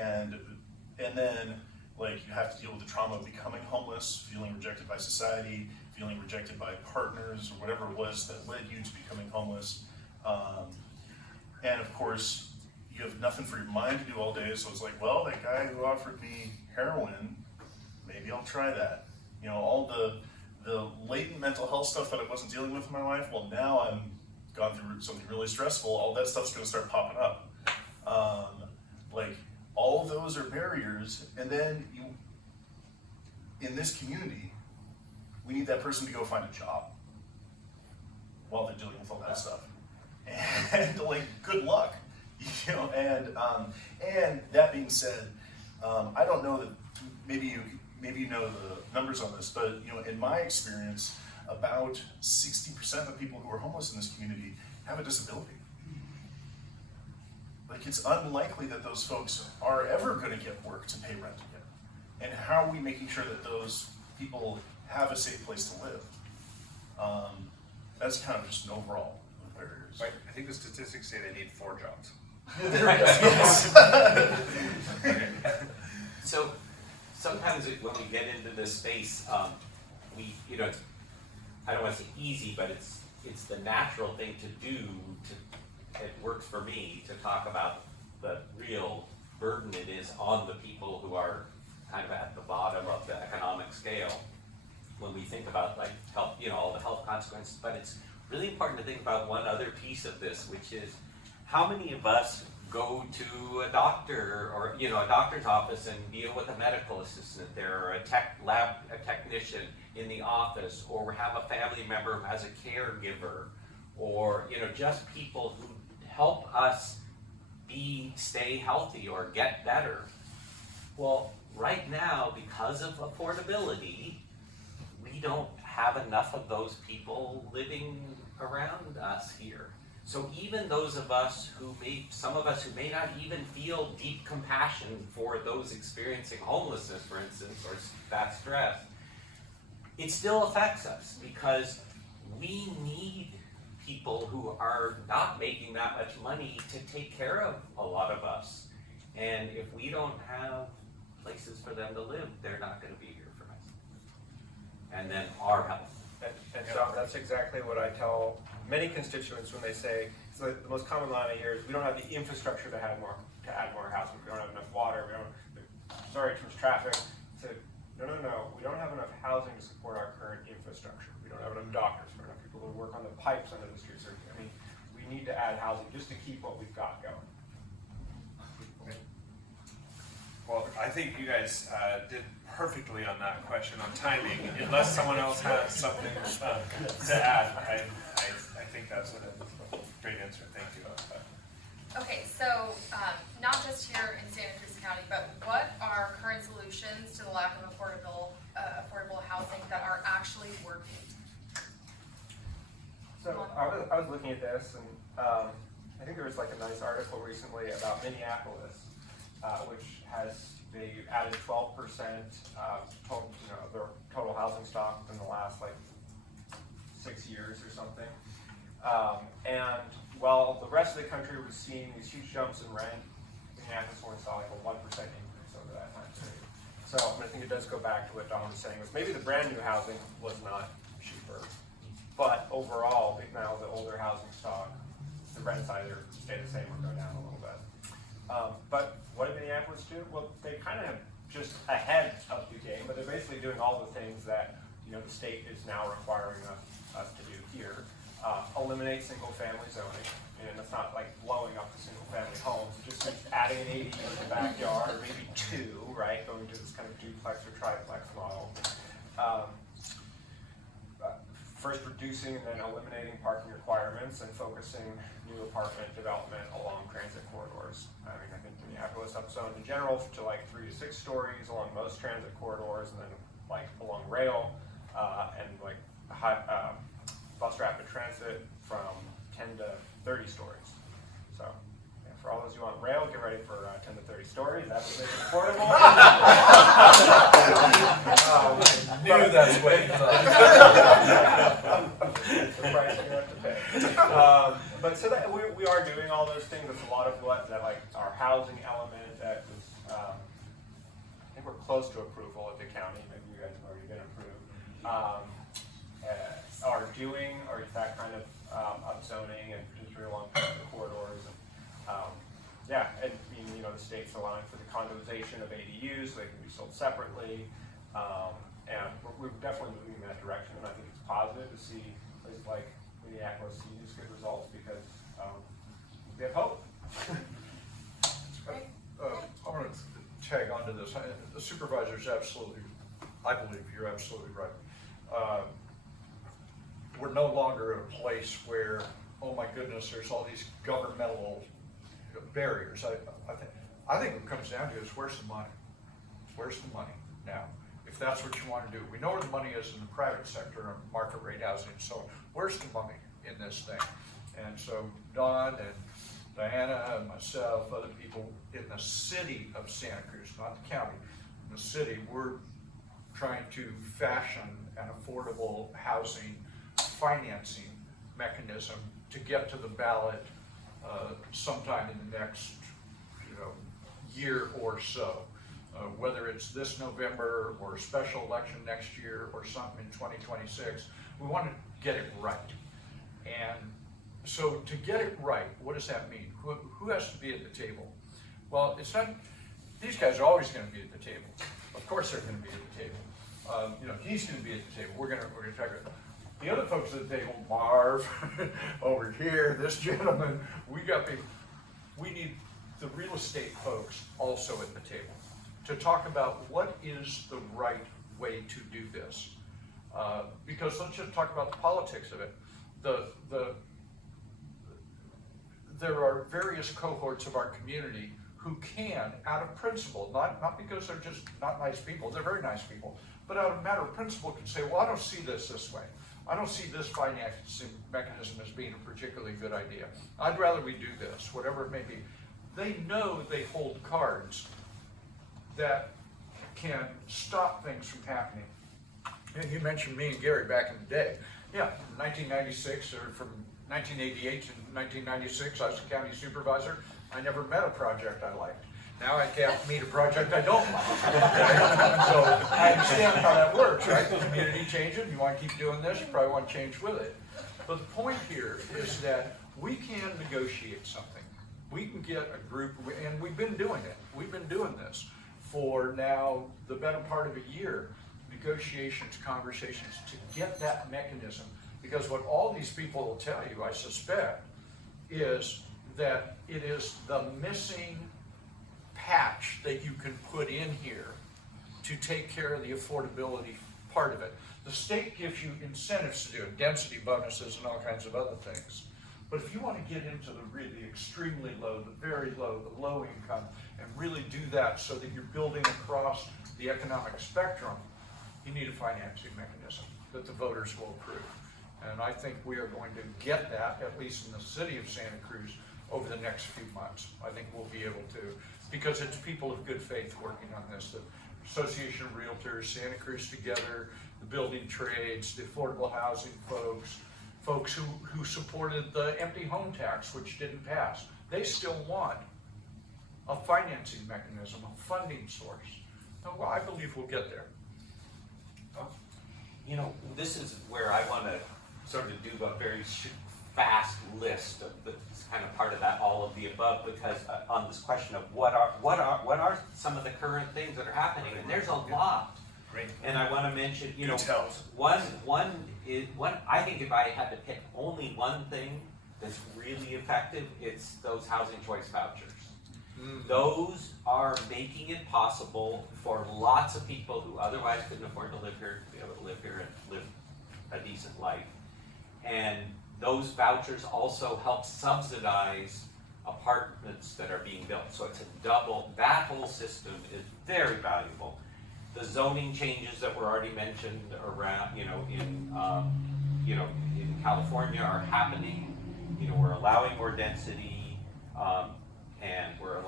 And then, like, you have to deal with the trauma of becoming homeless, feeling rejected by society, feeling rejected by partners, or whatever it was that led you to becoming homeless. And of course, you have nothing for your mind to do all day, so it's like, well, that guy who offered me heroin, maybe I'll try that. You know, all the latent mental health stuff that I wasn't dealing with in my life, well, now I'm gone through something really stressful, all that stuff's gonna start popping up. Like, all of those are barriers, and then in this community, we need that person to go find a job while they're dealing with all that stuff. And like, good luck, you know. And that being said, I don't know that maybe you know the numbers on this, but you know, in my experience, about 60% of people who are homeless in this community have a disability. Like, it's unlikely that those folks are ever going to get work to pay rent again. And how are we making sure that those people have a safe place to live? That's kind of just an overall of barriers. Right, I think the statistics say they need 4 jobs. So sometimes when we get into this space, you know, I don't want to say easy, but it's the natural thing to do. It works for me to talk about the real burden it is on the people who are kind of at the bottom of the economic scale when we think about, like, health, you know, all the health consequences. But it's really important to think about one other piece of this, which is how many of us go to a doctor or, you know, a doctor's office and deal with a medical assistant there, or a technician in the office, or have a family member who has a caregiver, or, just people who help us stay healthy or get better. Well, right now, because of affordability, we don't have enough of those people living around us here. So even those of us some of us who may not even feel deep compassion for those experiencing homelessness, for instance, or that stress, it still affects us because we need people who are not making that much money to take care of a lot of us. And if we don't have places for them to live, they're not going to be here for us. And then our health. And so that's exactly what I tell many constituents when they say, so the most common line I hear is, we don't have the infrastructure to add more housing. We don't have enough water. Sorry, too much traffic. So no. We don't have enough housing to support our current infrastructure. We don't have enough doctors. We don't have people who work on the pipes under the streets. I mean, we need to add housing just to keep what we've got going. Well, I think you guys did perfectly on that question on timing, unless someone else has something to add. I think that's a great answer. Thank you. Okay, so not just here in Santa Cruz County, but what are current solutions to the lack of affordable housing that are actually working? So I was looking at this, and I think there was like a nice article recently about Minneapolis, which they added 12% total, their total housing stock in the last like 6 years or something. And while the rest of the country was seeing these huge jumps in rent, Minneapolis only saw like a 1% increase over that time period. So I think it does go back to what Don was saying, was maybe the brand new housing was not cheaper, but overall, now the older housing stock, the rents either stay the same or go down a little bit. But what did Minneapolis do? Well, they kind of just ahead of the game, but they're basically doing all the things that the state is now requiring us to do here. Eliminate single-family zoning, and it's not like blowing up the single-family homes, just adding an ADU in the backyard, or maybe two, right? Going to this kind of duplex or triplex model. First reducing and then eliminating parking requirements and focusing new apartment development along transit corridors. I mean, I think Minneapolis upzoned in general to like 3 to 6 stories along most transit corridors, and then like along rail and like bus rapid transit from 10 to 30 stories. So yeah, for all those who want rail, get ready for 10 to 30 stories. That would make it affordable. Knew that's what you thought. It's the price you have to pay. But so that we are doing all those things. That's a lot of what that like our housing element that was. I think we're close to approval at the county. Maybe you guys have already been approved. Are doing or that kind of upzoning and particularly along the corridors. And, yeah, and the state's allowing for the condoization of ADUs so they can be sold separately. And we're definitely moving in that direction, and I think it's positive to see places like Minneapolis see these good results because we have hope. I want to tag onto this. The supervisor's absolutely, I believe you're absolutely right. We're no longer at a place where, oh my goodness, there's all these governmental barriers. I think what it comes down to is where's the money? Where's the money now? If that's what you want to do. We know where the money is in the private sector, market rate housing, so where's the money in this thing? And so Don and Diana and myself, other people in the city of Santa Cruz, not the county, in the city, we're trying to fashion an affordable housing financing mechanism to get to the ballot sometime in the next year or so. Whether it's this November or a special election next year or something in 2026, we want to get it right. And so to get it right, what does that mean? Who has to be at the table? Well, it's not, these guys are always going to be at the table. Of course they're going to be at the table. He's going to be at the table. We're going to talk about the other folks at the table, Marv, over here, this gentleman, we got people. We need the real estate folks also at the table to talk about what is the right way to do this. Because let's just talk about the politics of it. The there are various cohorts of our community who can, out of principle, not because they're just not nice people, they're very nice people, but out of matter of principle can say, well, I don't see this way. I don't see this financing mechanism as being a particularly good idea. I'd rather we do this, whatever it may be. They know they hold cards that can stop things from happening. And you mentioned me and Gary back in the day. Yeah, 1996 or from 1988 to 1996, I was a county supervisor. I never met a project I liked. Now I can't meet a project I don't like. So I understand how that works, right? The community changes, you want to keep doing this, you probably want to change with it. But the point here is that we can negotiate something. We can get a group, and we've been doing it. We've been doing this for now the better part of a year. Negotiations, conversations to get that mechanism. Because what all these people will tell you, I suspect, is that it is the missing patch that you can put in here to take care of the affordability part of it. The state gives you incentives to do it, density bonuses and all kinds of other things. But if you want to get into the really extremely low, the very low, the low income, and really do that so that you're building across the economic spectrum, you need a financing mechanism that the voters will approve. And I think we are going to get that, at least in the city of Santa Cruz, over the next few months. I think we'll be able to, because it's people of good faith working on this. The Association of Realtors, Santa Cruz Together, the building trades, the affordable housing folks who supported the empty home tax, which didn't pass. They still want a financing mechanism, a funding source. Well, I believe we'll get there. You know, this is where I want to sort of do a very fast list of the kind of part of that, all of the above, because on this question of what are some of the current things that are happening, and there's a lot. Great. And I want to mention, you know, Details. one. I think if I had to pick only one thing that's really effective, it's those housing choice vouchers. Those are making it possible for lots of people who otherwise couldn't afford to live here to be able to live here and live a decent life. And those vouchers also help subsidize apartments that are being built. So it's a double, that whole system is very valuable. The zoning changes that were already mentioned around, in California are happening. You know, we're allowing more density, and we're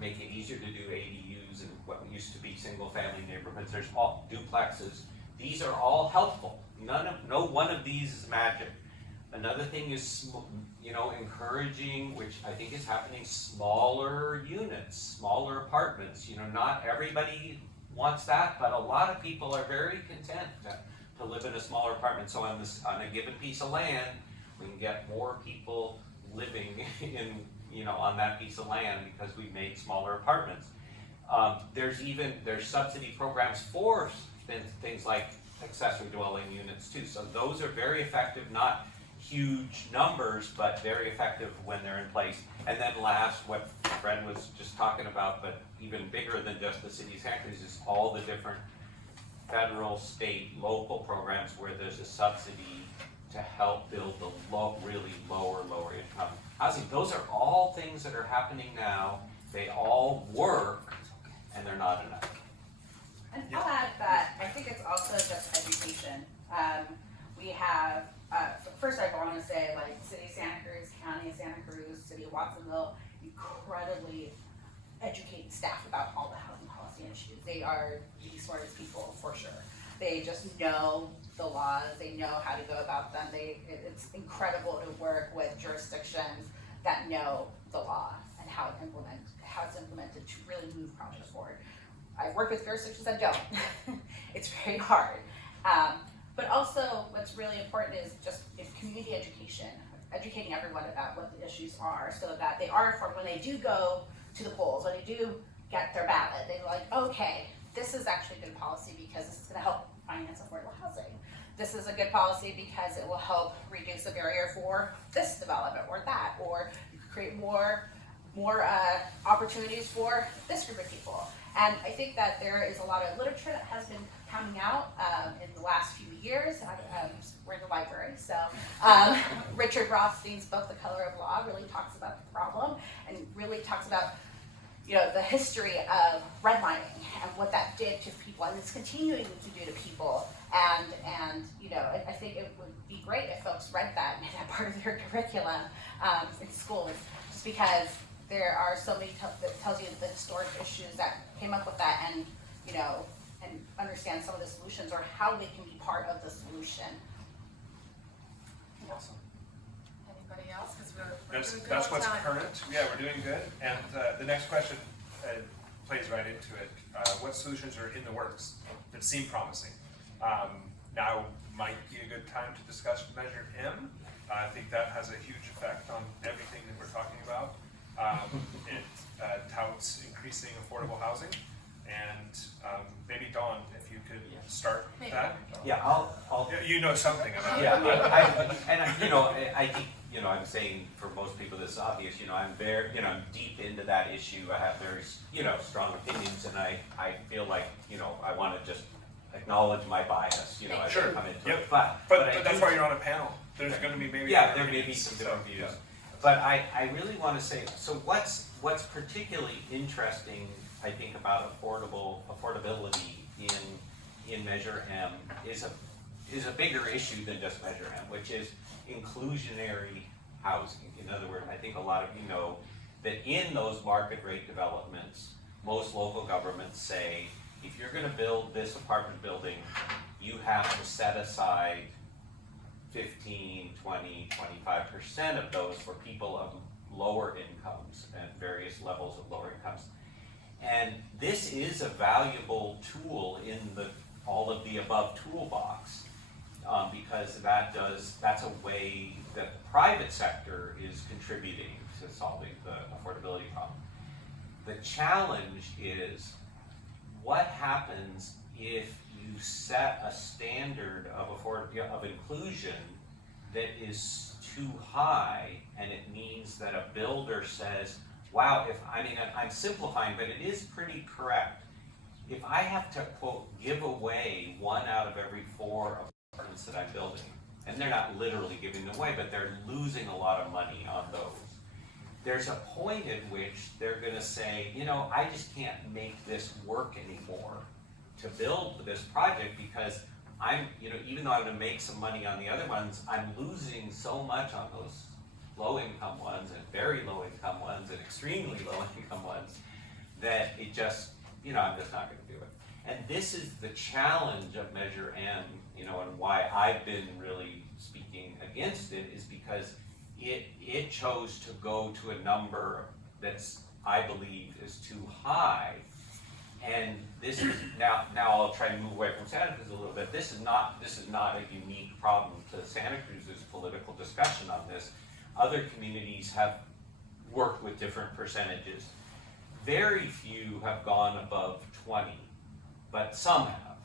making it easier to do ADUs and what used to be single family neighborhoods. There's all duplexes. These are all helpful. No one of these is magic. Another thing is, encouraging, which I think is happening, smaller units, smaller apartments. You know, not everybody wants that, but a lot of people are very content to live in a smaller apartment. So on a given piece of land, we can get more people living on that piece of land because we made smaller apartments. There's subsidy programs for things like accessory dwelling units too. So those are very effective, not huge numbers, but very effective when they're in place. And then last, what Fred was just talking about, but even bigger than just the city of Santa Cruz, is all the different federal, state, local programs where there's a subsidy to help build the really lower income housing. Those are all things that are happening now. They all work, and they're not enough. And I'll add that I think it's also just education. We have, first I want to say, like, City of Santa Cruz, County of Santa Cruz, City of Watsonville, incredibly educate staff about all the housing policy issues. They are the smartest people, for sure. They just know the laws, they know how to go about them. It's incredible to work with jurisdictions that know the law and how it's implemented to really move projects forward. I've worked with jurisdictions that don't. It's very hard. But also what's really important is just community education, educating everyone about what the issues are so that they are informed when they do go to the polls, when they do get their ballot. They're like, okay, this is actually good policy because this is going to help finance affordable housing. This is a good policy because it will help reduce the barrier for this development or that, or you could create more opportunities for this group of people. And I think that there is a lot of literature that has been coming out in the last few years. We're in the library, So Richard Rothstein's book, The Color of Law, really talks about the problem and really talks about the history of redlining and what that did to people and it's continuing to do to people. And I think it would be great if folks read that and made that part of their curriculum in schools, just because there are so many that tells you the historic issues that came up with that and understand some of the solutions or how they can be part of the solution. Awesome. Anybody else? Because we're doing good That's on what's time. current. Yeah, we're doing good. And the next question plays right into it. What solutions are in the works that seem promising? Now might be a good time to discuss Measure M. I think that has a huge effect on everything that we're talking about. It touts increasing affordable housing. And maybe Dawn, if you could start with that. Yeah, I'll You know something about it. I think, I'm saying for most people this is obvious, I'm I'm deep into that issue. I have very, strong opinions and I feel like, I want to just acknowledge my bias, as I Sure. come into Yep. it. But That's why you're on a panel. There's going to be maybe there may be some different views. So, But I really want to say, so what's particularly interesting, I think, about affordability in Measure M is a bigger issue than just Measure M, which is inclusionary housing. In other words, I think a lot of you know that in those market rate developments, most local governments say, if you're going to build this apartment building, you have to set aside 15, 20, 25% of those for people of lower incomes and various levels of lower incomes. And this is a valuable tool in all of the above toolbox because that's a way that the private sector is contributing to solving the affordability problem. The challenge is what happens if you set a standard of inclusion that is too high, and it means that a builder says, wow, I'm simplifying, but it is pretty correct. If I have to, quote, give away 1 out of every 4 apartments that I'm building, and they're not literally giving them away, but they're losing a lot of money on those, there's a point at which they're gonna say, I just can't make this work anymore to build this project because I'm, even though I'm gonna make some money on the other ones, I'm losing so much on those low-income ones and very low-income ones and extremely low-income ones that it just, I'm just not gonna do it. And this is the challenge of Measure M, and why I've been really speaking against it is because it chose to go to a number that's, I believe, is too high. And this is, now I'll try to move away from Santa Cruz a little bit. This is not a unique problem to Santa Cruz's political discussion on this. Other communities have worked with different percentages. Very few have gone above 20, but some have.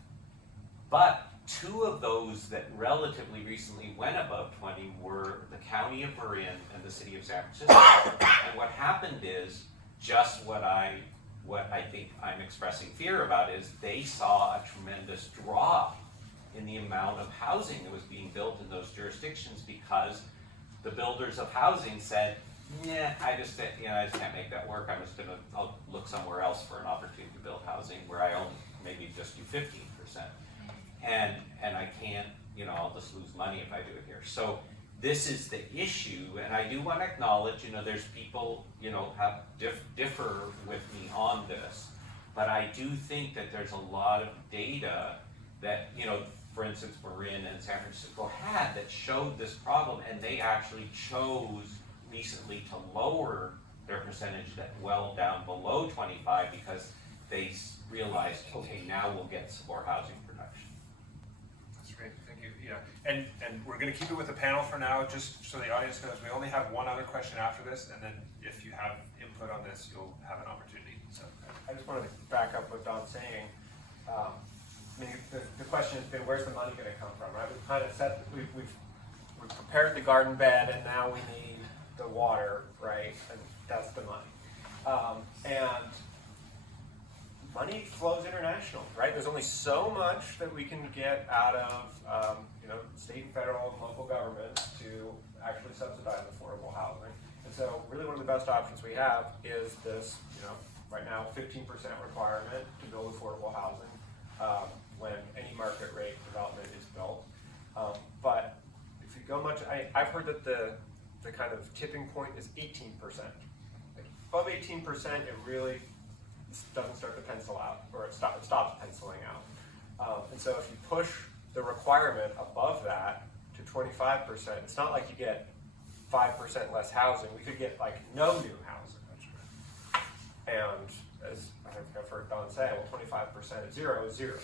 But 2 of those that relatively recently went above 20 were the County of Marin and the City of San Francisco. And what happened is just what I think I'm expressing fear about is they saw a tremendous drop in the amount of housing that was being built in those jurisdictions because the builders of housing said, yeah, I just can't make that work. I'll look somewhere else for an opportunity to build housing where I only maybe just do 15%. And I can't, I'll just lose money if I do it here. So this is the issue, and I do want to acknowledge, there's people, have differ with me on this, but I do think that there's a lot of data that, for instance, Marin and San Francisco had that showed this problem, and they actually chose recently to lower their percentage that well down below 25 because they realized, okay, now we'll get some more housing production. That's great, thank you. Yeah, and we're going to keep it with the panel for now, just so the audience knows. We only have one other question after this, and then if you have input on this, you'll have an opportunity. So I just wanted to back up what Don's saying. The question has been, where's the money going to come from, right? We've kind of said, we've prepared the garden bed, and now we need the water, right? And that's the money. And money flows international, right? There's only so much that we can get out of state and federal and local governments to actually subsidize affordable housing. And so really one of the best options we have is this, right now 15% requirement to build affordable housing when any market rate development is built. But if you go much, I've heard that the kind of tipping point is 18%. Like above 18%, it really doesn't start to pencil out, or it stops penciling out. And so if you push the requirement above that to 25%, it's not like you get 5% less housing. We could get like no new housing. And as I've heard Don say, well, 25% of zero is zero.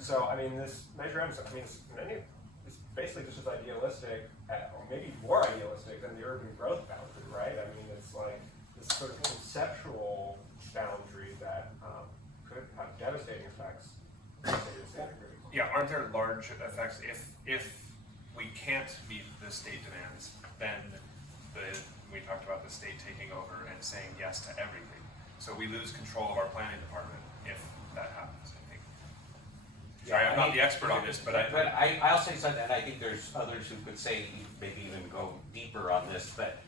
So I mean, this Measure M, it's basically just as idealistic, or maybe more idealistic than the urban growth boundary, right? I mean, it's like this sort of conceptual boundary that could have devastating effects. Yeah, aren't there large effects if we can't meet the state demands, then we talked about the state taking over and saying yes to everything. So we lose control of our planning department if that happens, I think. Sorry, I'm not the expert on this, but I'll say something, and I think there's others who could say, maybe even go deeper on this, but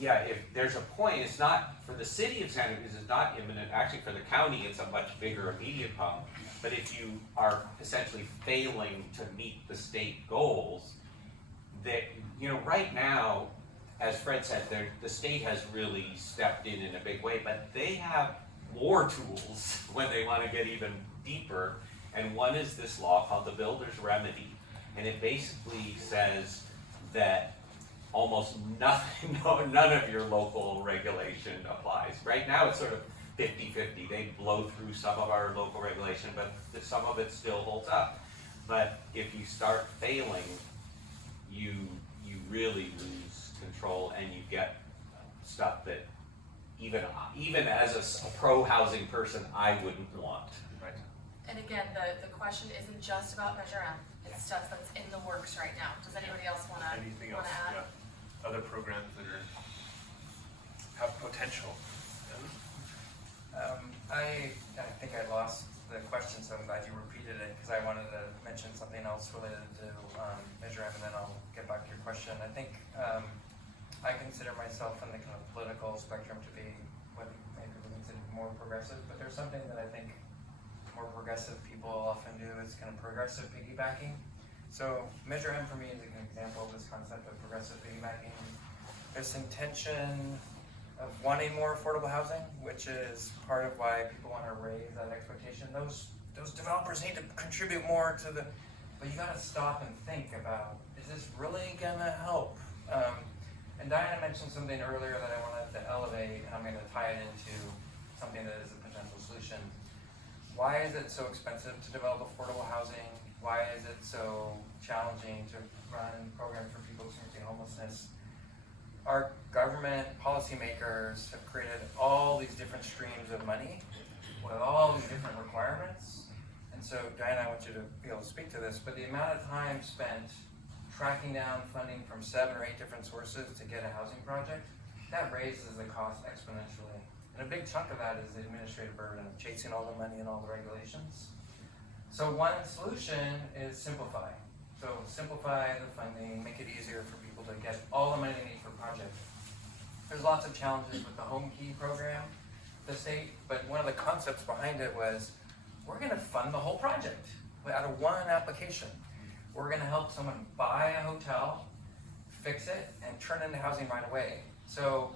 yeah, if there's a point, it's not, for the city of Santa Cruz, it's not imminent, actually for the county, it's a much bigger immediate problem. But if you are essentially failing to meet the state goals, that, right now, as Fred said, the state has really stepped in a big way, but they have more tools when they want to get even deeper. And one is this law called the Builder's Remedy. And it basically says that almost nothing, none of your local regulation applies. Right now it's sort of 50-50. They blow through some of our local regulation, but some of it still holds up. But if you start failing, you really lose control, and you get stuff that even as a pro-housing person, I wouldn't want. right. And again, the question isn't just about Measure M, it's stuff that's in the works right now. Does anybody else wanna Anything else? add? Yeah. Other programs that have potential. I think I lost the question, so I'm glad you repeated it, because I wanted to mention something else related to Measure M, and then I'll get back to your question. I think I consider myself in the kind of political spectrum to be what maybe people consider more progressive, but there's something that I think more progressive people often do is kind of progressive piggybacking. So Measure M for me is an example of this concept of progressive piggybacking. This intention of wanting more affordable housing, which is part of why people want to raise that expectation. Those developers need to contribute more to the, but you got to stop and think about, is this really gonna help? And Diana mentioned something earlier that I wanted to elevate, and I'm going to tie it into something that is a potential solution. Why is it so expensive to develop affordable housing? Why is it so challenging to run programs for people experiencing homelessness? Our government policymakers have created all these different streams of money with all these different requirements. And so, Diana, I want you to be able to speak to this, but the amount of time spent tracking down funding from 7 or 8 different sources to get a housing project, that raises the cost exponentially. And a big chunk of that is the administrative burden of chasing all the money and all the regulations. So one solution is simplify. So simplify the funding, make it easier for people to get all the money they need for projects. There's lots of challenges with the Home Key program, the state, but one of the concepts behind it was, we're gonna fund the whole project out of one application. We're gonna help someone buy a hotel, fix it, and turn it into housing right away. So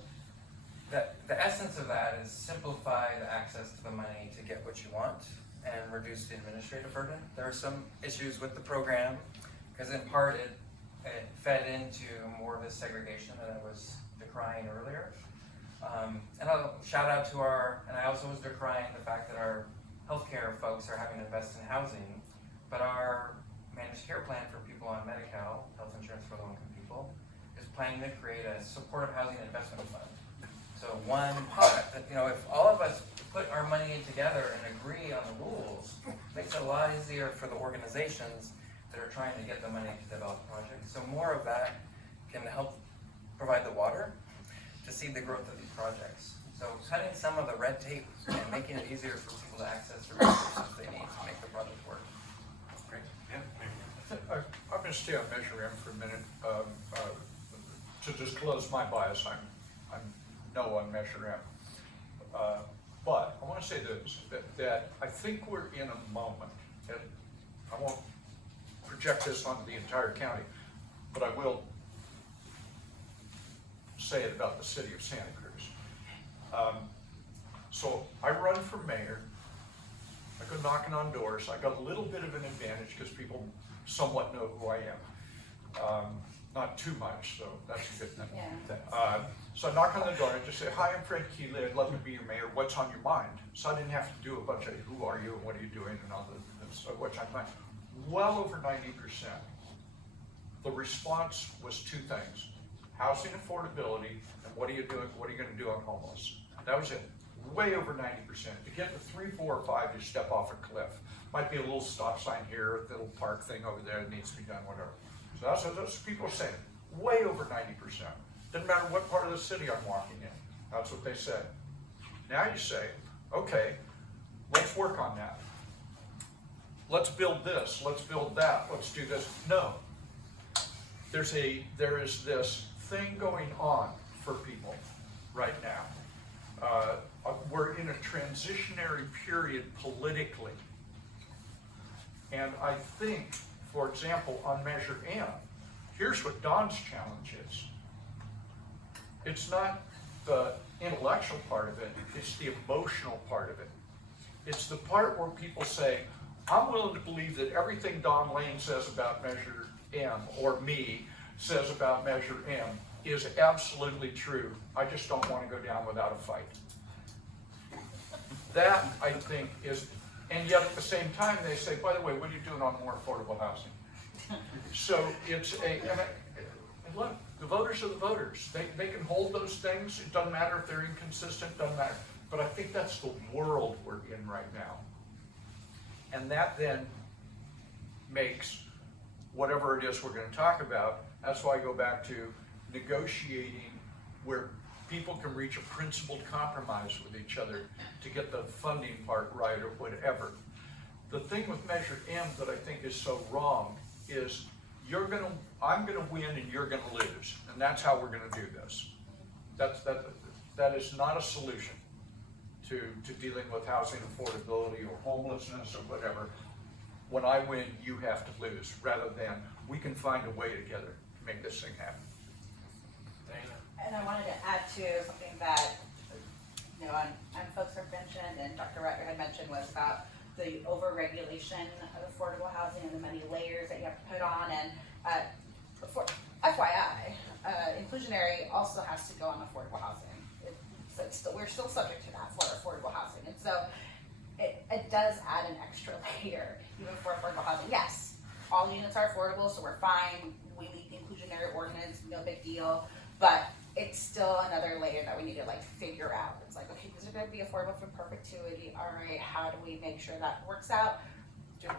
the essence of that is simplify the access to the money to get what you want and reduce the administrative burden. There are some issues with the program, because in part it fed into more of this segregation that I was decrying earlier. And I'll shout out to and I also was decrying the fact that our healthcare folks are having to invest in housing, but our managed care plan for people on Medi-Cal, health insurance for low-income people, is planning to create a supportive housing investment fund. So one pot, that, if all of us put our money in together and agree on the rules, it makes it a lot easier for the organizations that are trying to get the money to develop projects. So more of that can help provide the water to seed the growth of these projects. So cutting some of the red tape and making it easier for people to access the resources they need to make the project work. Great. Yeah. I'm going to stay on Measure M for a minute. To disclose my bias, I'm no on Measure M. But I want to say this, that I think we're in a moment, and I won't project this onto the entire county, but I will say it about the city of Santa Cruz. So I run for mayor. I go knocking on doors. I got a little bit of an advantage because people somewhat know who I am. Not too much, so that's a good thing. Yeah. So I knock on the door and just say, hi, I'm Fred Keely. I'd love to be your mayor. What's on your mind? So I didn't have to do a bunch of who are you and what are you doing and all this. What's on your mind? Well over 90%. The response was two things: housing affordability and what are you doing? What are you going to do on homeless? That was it. Way over 90%. To get to 3, 4, or 5, you step off a cliff. Might be a little stop sign here, a little park thing over there that needs to be done, whatever. So that's what those people are saying. Way over 90%. Doesn't matter what part of the city I'm walking in. That's what they said. Now you say, okay, let's work on that. Let's build this, let's build that, let's do this. No. There is this thing going on for people right now. We're in a transitionary period politically. And I think, for example, on Measure M, here's what Don's challenge is. It's not the intellectual part of it, it's the emotional part of it. It's the part where people say, I'm willing to believe that everything Don Lane says about Measure M, or me says about Measure M, is absolutely true. I just don't want to go down without a fight. That, I think, is, and yet at the same time they say, by the way, what are you doing on more affordable housing? So it's and look, the voters are the voters. They can hold those things. It doesn't matter if they're inconsistent, doesn't matter. But I think that's the world we're in right now. And that then makes whatever it is we're going to talk about, that's why I go back to negotiating where people can reach a principled compromise with each other to get the funding part right or whatever. The thing with Measure M that I think is so wrong is I'm gonna win and you're gonna lose, and that's how we're gonna do this. That is not a solution to dealing with housing affordability or homelessness or whatever. When I win, you have to lose, rather than we can find a way together to make this thing happen. And I wanted to add to something that, you know, on folks have mentioned and Dr. Ratner had mentioned was about the over-regulation of affordable housing and the many layers that you have to put on. And for FYI, inclusionary also has to go on affordable housing. We're still subject to that for affordable housing. And so it does add an extra layer, even for affordable housing. Yes, all units are affordable, so we're fine. We meet the inclusionary ordinance, no big deal. But it's still another layer that we need to figure out. It's like, okay, these are going to be affordable for perpetuity. All right, how do we make sure that works out?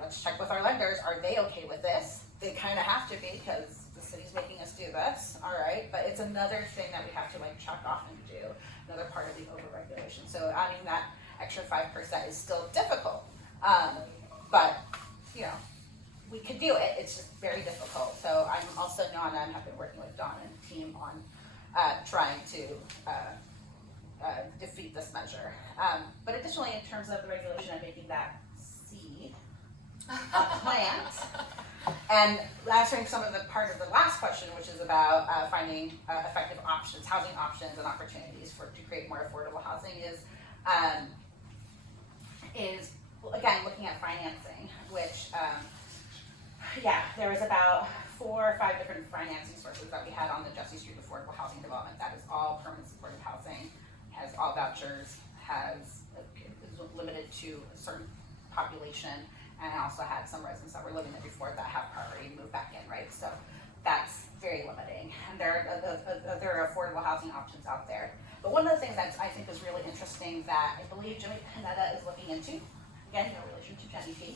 Let's check with our lenders. Are they okay with this? They kind of have to be because the city's making us do this. All right, but it's another thing that we have to check off and do. Another part of the overregulation. So adding that extra 5% is still difficult, but you know, we could do it. It's just very difficult. So I'm also have been working with Don and team on trying to defeat this measure. But additionally, in terms of the regulation, I'm making that seed plant and answering some of the part of the last question, which is about finding effective options, housing options and opportunities to create more affordable housing is again looking at financing, which there was about 4 or 5 different financing sources that we had on the Jessie Street affordable housing development. That is all permanent supportive housing, has all vouchers, is limited to a certain population, and also had some residents that were living there before that have priority to move back in, right? So that's very limiting. And there are affordable housing options out there. But one of the things that I think is really interesting that I believe Jimmy Panetta is looking into, again, no relation to Jenny P,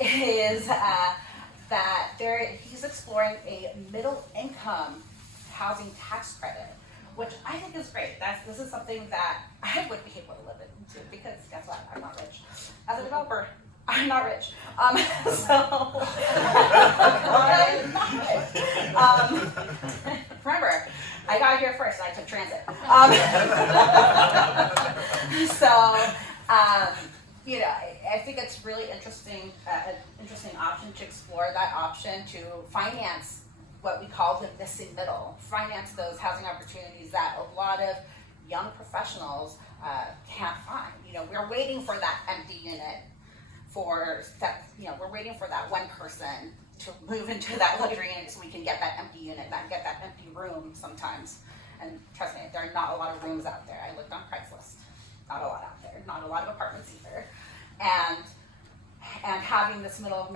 is that he's exploring a middle income housing tax credit, which I think is great. This is something that I would be able to live into because guess what? I'm not rich. As a developer, I'm not rich. So public transit. You know, I think it's really interesting, an interesting option to explore that option to finance what we call the missing middle, finance those housing opportunities that a lot of young professionals can't find. You know, we're waiting for that empty unit we're waiting for that one person to move into that luxury unit so we can get that empty unit, get that empty room sometimes. And trust me, there are not a lot of rooms out there. I looked on Craigslist, not a lot out there, not a lot of apartments either. And having this middle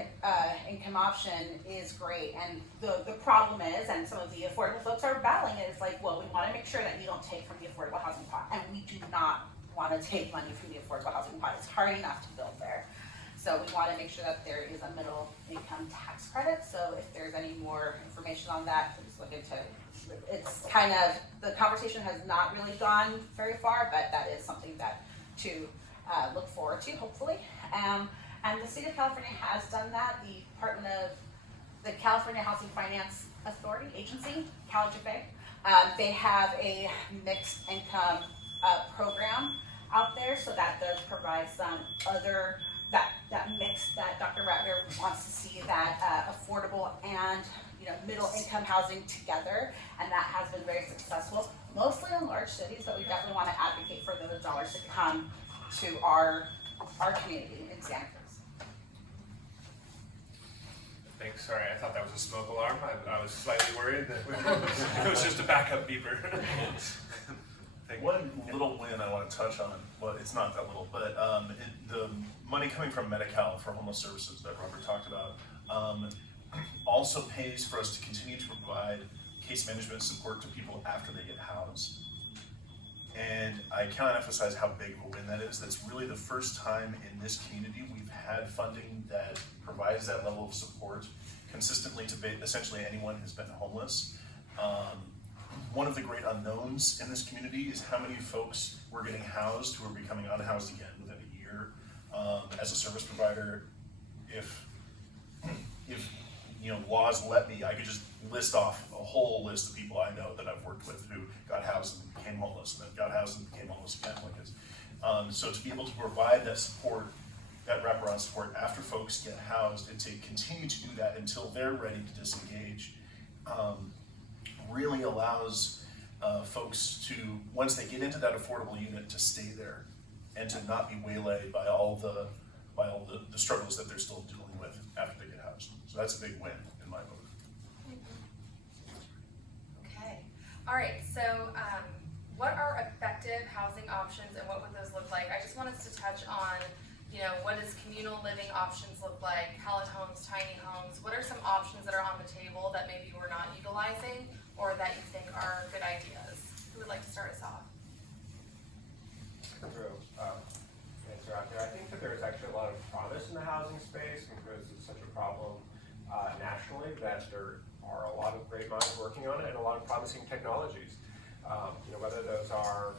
income option is great. And the problem is, and some of the affordable folks are battling it, is like, well, we want to make sure that you don't take from the affordable housing pot, and we do not want to take money from the affordable housing pot. It's hard enough to build there. So we want to make sure that there is a middle income tax credit. So if there's any more information on that, please look into it. It's kind of, the conversation has not really gone very far, but that is something that to look forward to, hopefully. And the state of California has done that. The California Housing Finance Authority Agency, CalGFA, they have a mixed income program out there, so that does provide some other, that mix that Dr. Ratner wants to see, that affordable and middle income housing together, and that has been very successful, mostly in large cities, but we definitely want to advocate for those dollars to come to our community in Santa Cruz. Thanks, sorry, I thought that was a smoke alarm. I was slightly worried that it was just a backup beeper. Thank you. One little win I want to touch on, well, it's not that little, but the money coming from Medi-Cal for homeless services that Robert talked about also pays for us to continue to provide case management support to people after they get housed. And I cannot emphasize how big of a win that is. That's really the first time in this community we've had funding that provides that level of support consistently to essentially anyone who's been homeless. One of the great unknowns in this community is how many folks we're getting housed who are becoming unhoused again within a year. As a service provider, if laws let me, I could just list off a whole list of people I know that I've worked with who got housed and became homeless, and then got housed and became homeless again. So to be able to provide that support, that wraparound support after folks get housed, and to continue to do that until they're ready to disengage, really allows folks to, once they get into that affordable unit, to stay there and to not be waylaid by all the struggles that they're still dealing with after they get housed. So that's a big win in my book. Okay, all right, so what are effective housing options and what would those look like? I just want us to touch on, what does communal living options look like, pallet homes, tiny homes? What are some options that are on the table that maybe we're not utilizing or that you think are good ideas? Who would like to start us off? Throw answer out there. I think that there's actually a lot of promise in the housing space because it's such a problem nationally that there are a lot of great minds working on it and a lot of promising technologies. Whether those are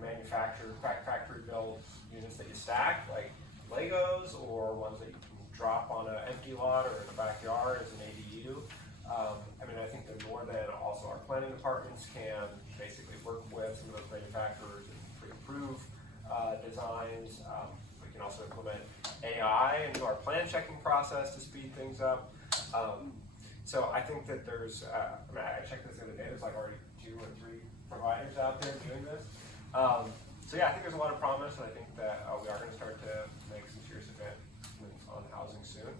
manufactured, factory built units that you stack like Legos, or ones that you can drop on an empty lot or in the backyard as an ADU. I think that more than also our planning departments can basically work with some of those manufacturers and pre-approve designs. We can also implement AI into our plan checking process to speed things up. So I think that there's, I checked this the other day, there's like already 2 or 3 providers out there doing this. So yeah, I think there's a lot of promise, and I think that we are going to start to make some serious advancements on housing soon.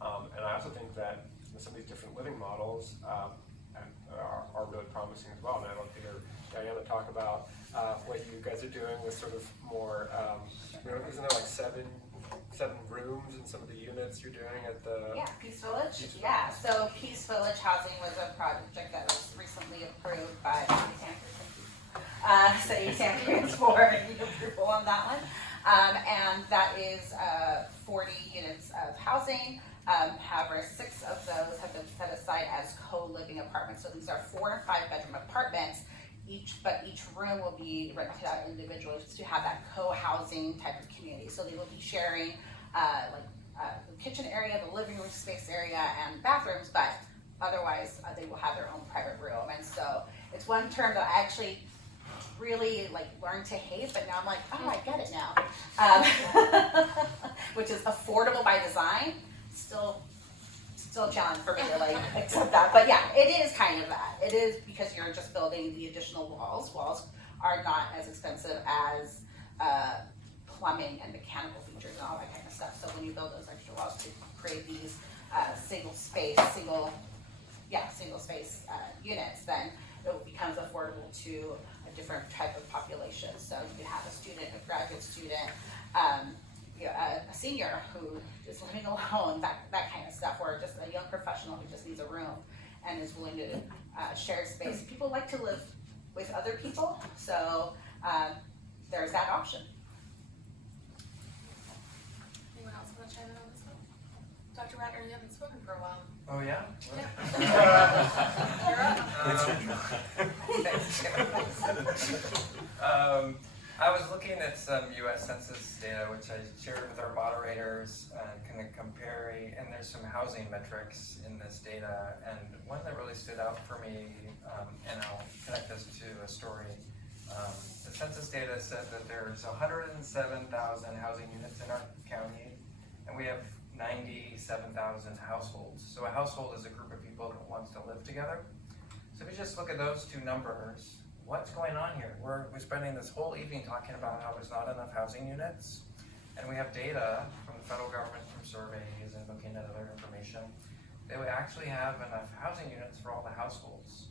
And I also think that some of these different living models are really promising as well. And I'd love to hear Diana talk about what you guys are doing with sort of more, isn't there like seven rooms in some of the units you're doing at the... Yeah, Peace Village. Yeah, so Peace Village Housing was a project that was recently approved by City of Santa Cruz for approval on that one. And that is 40 units of housing. However, 6 of those have been set aside as co-living apartments. So these are 4 and 5 bedroom apartments. Each room will be rented out individually to have that co-housing type of community. So they will be sharing the kitchen area, the living room space area, and bathrooms, but otherwise they will have their own private room. And so it's one term that I actually really like learned to hate, but now I'm like, oh, I get it now. Which is affordable by design. Still a challenge for me to like accept that. But yeah, it is kind of that. It is because you're just building the additional walls. Walls are not as expensive as plumbing and mechanical features and all that kind of stuff. So when you build those extra walls to create these single space units, then it becomes affordable to a different type of population. So you have a student, a graduate student, a senior who is living alone, that kind of stuff, or just a young professional who just needs a room and is willing to share space. People like to live with other people, so there's that option. Anyone else want to chime in on this one? Dr. Ratner, you haven't spoken for a while. Oh, yeah? You're up. I was looking at some U.S. Census data, which I shared with our moderators, kind of comparing, and there's some housing metrics in this data, and one that really stood out for me, and I'll connect this to a story. The census data said that there's 107,000 housing units in our county, and we have 97,000 households. So a household is a group of people that wants to live together. So if you just look at those two numbers, what's going on here? We're spending this whole evening talking about how there's not enough housing units, and we have data from the federal government from surveys and looking at other information that we actually have enough housing units for all the households.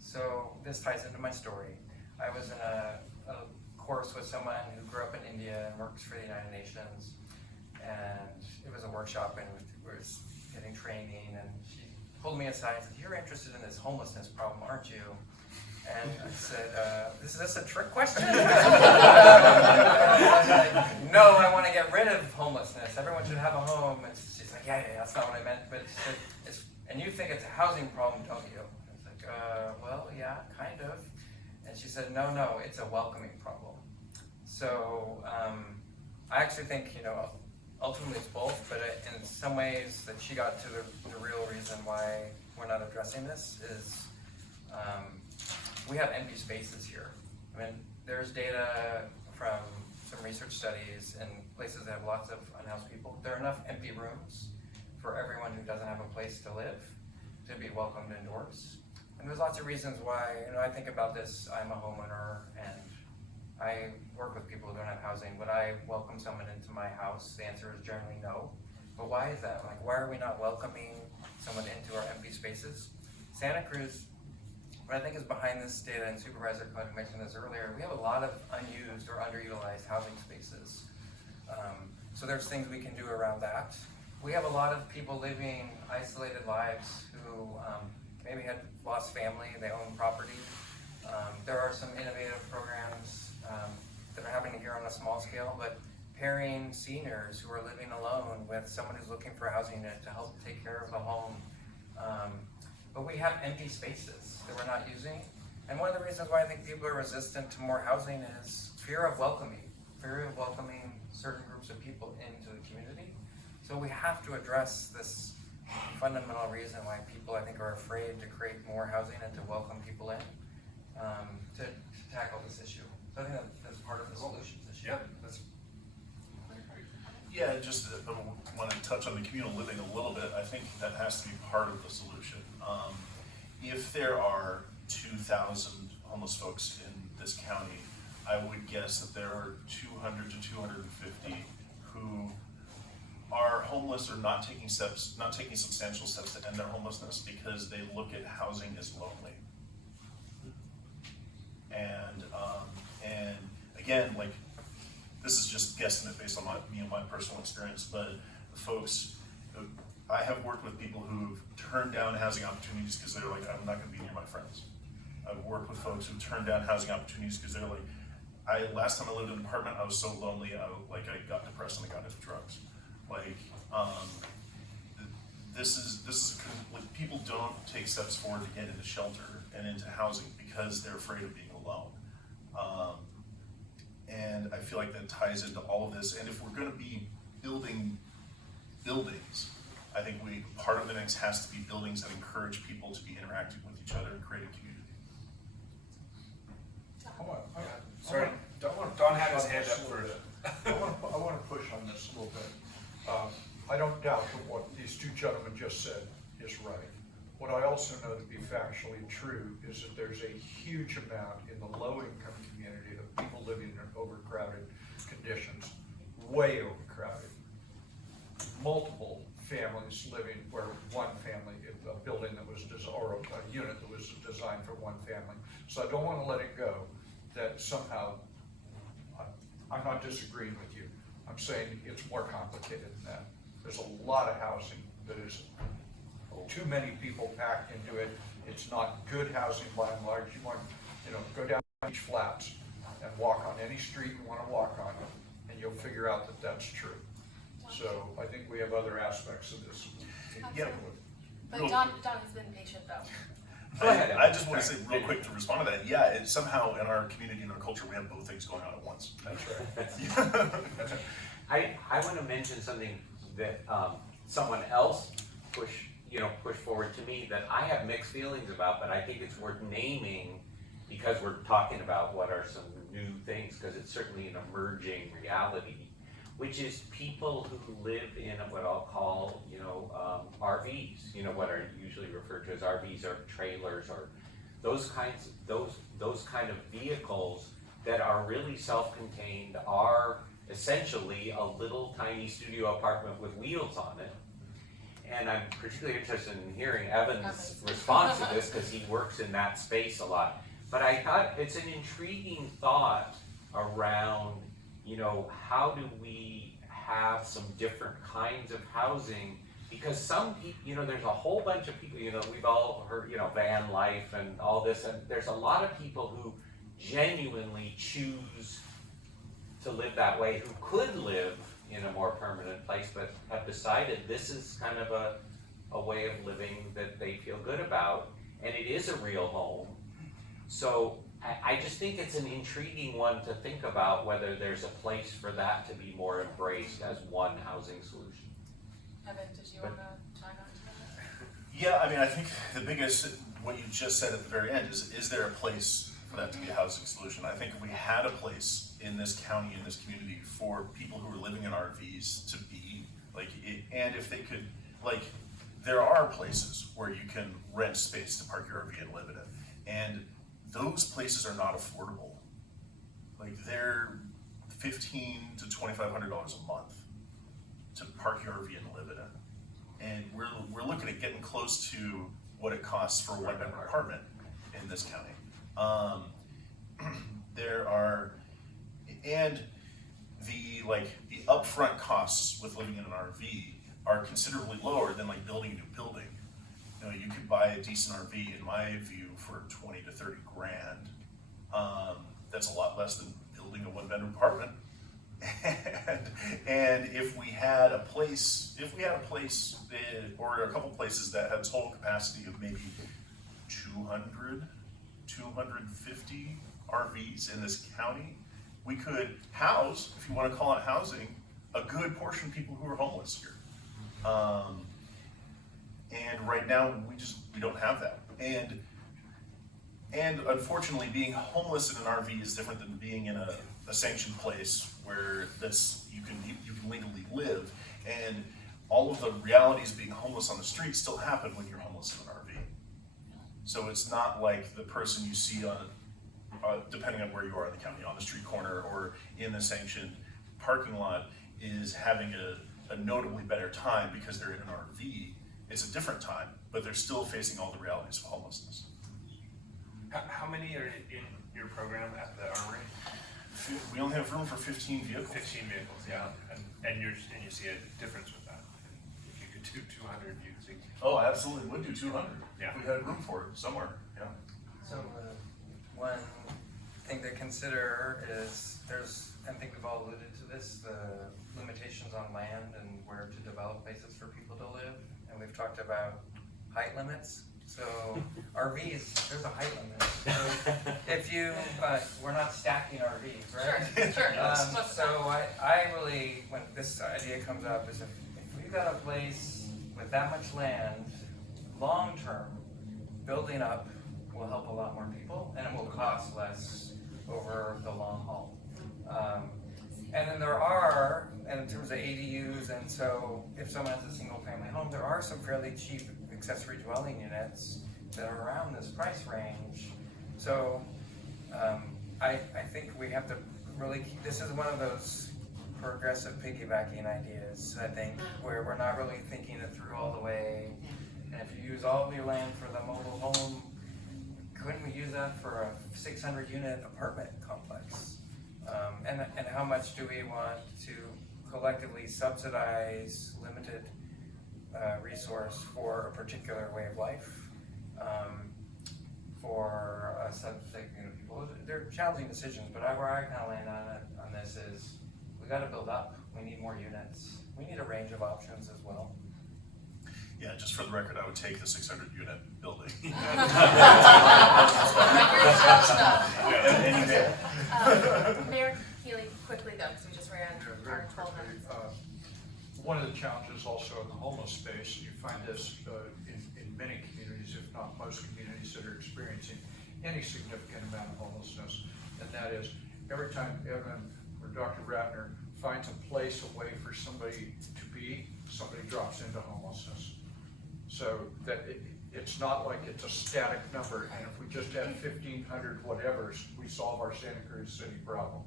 So this ties into my story. I was in a course with someone who grew up in India and works for the United Nations, and it was a workshop, and we were getting training, and she pulled me aside and said, "You're interested in this homelessness problem, aren't you?" And I said, is this a trick question? I was like, no, I want to get rid of homelessness. Everyone should have a home. And she's like, yeah, that's not what I meant. But she said, and you think it's a housing problem, don't you? I was like, well, yeah, kind of. And she said, no, it's a welcoming problem. So I actually think, ultimately it's both, but in some ways that she got to the real reason why we're not addressing this is we have empty spaces here. I mean, there's data from some research studies in places that have lots of unhoused people. There are enough empty rooms for everyone who doesn't have a place to live to be welcomed indoors. And there's lots of reasons why, I think about this. I'm a homeowner and I work with people who don't have housing. Would I welcome someone into my house? The answer is generally no. But why is that? Like, why are we not welcoming someone into our empty spaces? Santa Cruz, what I think is behind this data, and Supervisor Koenig mentioned this earlier, we have a lot of unused or underutilized housing spaces. So there's things we can do around that. We have a lot of people living isolated lives who maybe had lost family, they own property. There are some innovative programs that are happening here on a small scale, but pairing seniors who are living alone with someone who's looking for a housing unit to help take care of the home. But we have empty spaces that we're not using. And one of the reasons why I think people are resistant to more housing is fear of welcoming certain groups of people into the community. So we have to address this fundamental reason why people, I think, are afraid to create more housing and to welcome people in to tackle this issue. So I think that's part of the solutions issue. Yeah, just want to touch on the communal living a little bit. I think that has to be part of the solution. If there are 2,000 homeless folks in this county, I would guess that there are 200 to 250 who are homeless or not taking substantial steps to end their homelessness because they look at housing as lonely. And again, like, this is just guesstimate based on my personal experience, but the folks, I have worked with people who've turned down housing opportunities because they're like, I'm not going to be near my friends. I've worked with folks who turned down housing opportunities because they're like, last time I lived in an apartment, I was so lonely, I got depressed and I got into drugs. This is like, people don't take steps forward to get into shelter and into housing because they're afraid of being alone. And I feel like that ties into all of this. And if we're going to be building buildings, I think part of the mix has to be buildings that encourage people to be interacting with each other and create a community. Sorry, Don had his hand up first. I want to push on this a little bit. I don't doubt that what these two gentlemen just said is right. What I also know to be factually true is that there's a huge amount in the low-income community of people living in overcrowded conditions, way overcrowded. Multiple families living where one family, a building that was, or a unit that was designed for one family. So I don't want to let it go that somehow, I'm not disagreeing with you. I'm saying it's more complicated than that. There's a lot of housing that is too many people packed into it. It's not good housing by and large. You want, go down beach flats and walk on any street you want to walk on, and you'll figure out that that's true. So I think we have other aspects of this. Yeah. But Real- Don has been patient though. Go ahead, I just want to say real quick to respond to that. Yeah, it's somehow in our community and our culture, we have both things going on at once. That's right. I want to mention something that someone else pushed forward to me that I have mixed feelings about, but I think it's worth naming because we're talking about what are some new things, because it's certainly an emerging reality, which is people who live in what I'll call, RVs, what are usually referred to as RVs or trailers or those kind of vehicles that are really self-contained, are essentially a little tiny studio apartment with wheels on it. And I'm particularly interested in hearing Evan's response to this because he works in that space a lot. But I thought it's an intriguing thought around, how do we have some different kinds of housing? Because some people, there's a whole bunch of people, we've all heard, van life and all this, and there's a lot of people who genuinely choose to live that way, who could live in a more permanent place, but have decided this is kind of a way of living that they feel good about, and it is a real home. So I just think it's an intriguing one to think about whether there's a place for that to be more embraced as one housing solution. Evan, did you want to chime on to that? Yeah, I mean, I think the biggest, what you just said at the very end is there a place for that to be a housing solution? I think if we had a place in this county, in this community, for people who are living in RVs to be, and if they could, there are places where you can rent space to park your RV and live in it. And those places are not affordable. They're $1,500 to $2,500 a month to park your RV and live in it. And we're looking at getting close to what it costs for a one-bedroom apartment in this county. There are, and the upfront costs with living in an RV are considerably lower than building a new building. You could buy a decent RV, in my view, for 20 to 30 grand. That's a lot less than building a one-bedroom apartment. And if we had a place, or a couple places that had total capacity of maybe 200, 250 RVs in this county, we could house, if you want to call it housing, a good portion of people who are homeless here. And right now, we don't have that. And unfortunately, being homeless in an RV is different than being in a sanctioned place where you can legally live. And all of the realities of being homeless on the street still happen when you're homeless in an RV. So it's not like the person you see depending on where you are in the county, on the street corner or in the sanctioned parking lot, is having a notably better time because they're in an RV. It's a different time, but they're still facing all the realities of homelessness. How many are in your program at the Armory? We only have room for 15 vehicles. 15 vehicles, yeah. And you see a difference with that. If you could do 200, you think. Oh, absolutely, would do 200 Yeah. if we had room for it somewhere. Yeah. So one thing to consider is I think we've all alluded to this, the limitations on land and where to develop places for people to live. And we've talked about height limits. So RVs, there's a height limit. So if you, we're not stacking RVs, right? Sure. So I really, when this idea comes up, is if we've got a place with that much land, long-term, building up will help a lot more people, and it will cost less over the long haul. And then there are, and in terms of ADUs, and so if someone has a single family home, there are some fairly cheap accessory dwelling units that are around this price range. So I think we have to really, this is one of those progressive piggybacking ideas, I think, where we're not really thinking it through all the way. And if you use all of your land for the mobile home, couldn't we use that for a 600 unit apartment complex? And how much do we want to collectively subsidize limited resource for a particular way of life? For a subsegment of people, they're challenging decisions, but where I kind of land on this is we got to build up. We need more units. We need a range of options as well. Yeah, just for the record, I would take the 600 unit building. Any day. Mayor Keely, quickly though, because we just ran our 12 minutes. One of the challenges also in the homeless space, you find this in many communities, if not most communities that are experiencing any significant amount of homelessness, and that is every time Evan or Dr. Ratner finds a place, a way for somebody to be, somebody drops into homelessness. So that it's not like it's a static number, and if we just had 1,500 whatevers, we solve our Santa Cruz City problem.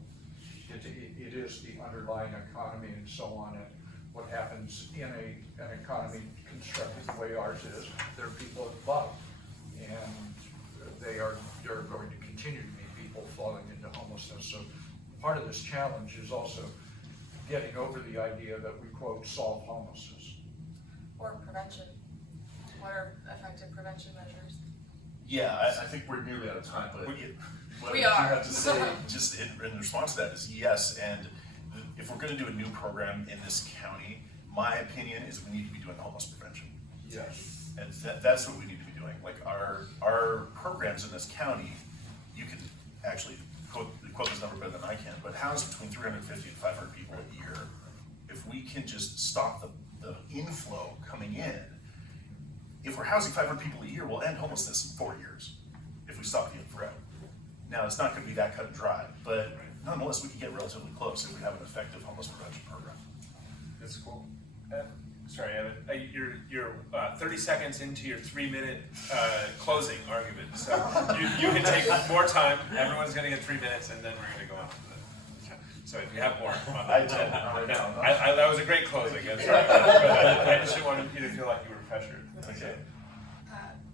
It is the underlying economy and so on, and what happens in an economy constructed the way ours is, there are people at the bottom, and there are going to continue to be people falling into homelessness. So part of this challenge is also getting over the idea that we, quote, solve homelessness. Or prevention. What are effective prevention measures? Yeah, I think we're nearly out of time, but what We I are. have to say, just in response to that, is yes, and if we're gonna do a new program in this county, my opinion is we need to be doing homeless prevention. Yes. And that's what we need to be doing. Like our programs in this county, you can actually quote this number better than I can, but house between 350 and 500 people a year. If we can just stop the inflow coming in, if we're housing 500 people a year, we'll end homelessness in 4 years if we stop the inflow. Now, it's not gonna be that cut and dry, but nonetheless, we can get relatively close if we have an effective homeless prevention program. That's cool. Sorry, Evan, you're 30 seconds into your 3-minute closing argument, so you can take more time. Everyone's gonna get 3 minutes, and then we're gonna go on to the. So if you have more. That was a great closing. I'm sorry, but I just didn't want you to feel like you were pressured. Okay.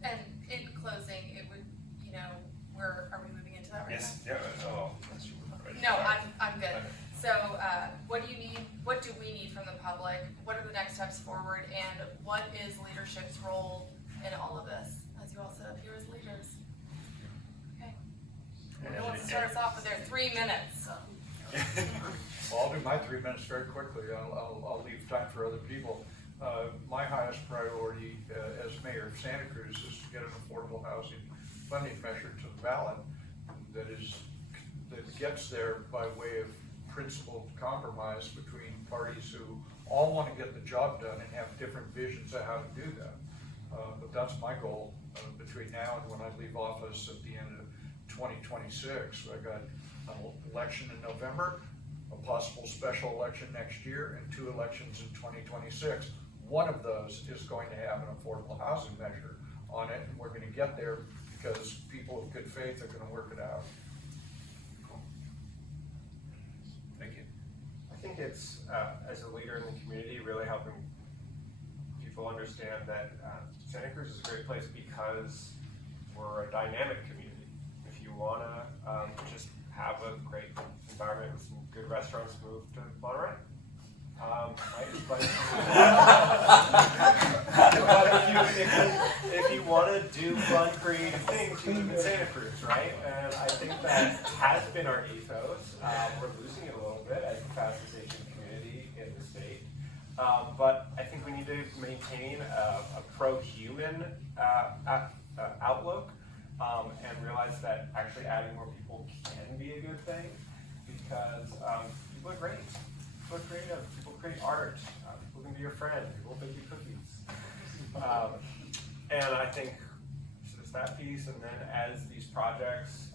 And in closing, it would, are we moving into that right Yes. now? Yeah. Oh. That's right. No, I'm good. So, what do you need? What do we need from the public? What are the next steps forward? And what is leadership's role in all of this? As you all sit up here as leaders. Okay. Who wants to start us off with their 3 minutes? Well, I'll do my 3 minutes very quickly. I'll leave time for other people. My highest priority as mayor of Santa Cruz is to get an affordable housing funding measure to the ballot that gets there by way of principled compromise between parties who all want to get the job done and have different visions of how to do that. But that's my goal between now and when I leave office at the end of 2026. I got an election in November, a possible special election next year, and 2 elections in 2026. One of those is going to have an affordable housing measure on it, and we're going to get there because people of good faith are going to work it out. Thank you. I think it's, as a leader in the community, really helping people understand that Santa Cruz is a great place because we're a dynamic community. If you want to just have a great environment with some good restaurants, move to Monterey. But if you want to do fun, creative things, you live in Santa Cruz, right? And I think that has been our ethos. We're losing it a little bit as the fastest Asian community in the state. But I think we need to maintain a pro-human outlook and realize that actually adding more people can be a good thing because people are great. People are creative, people create art, people can be your friend, people bake you cookies. And I think so there's that piece, and then as these projects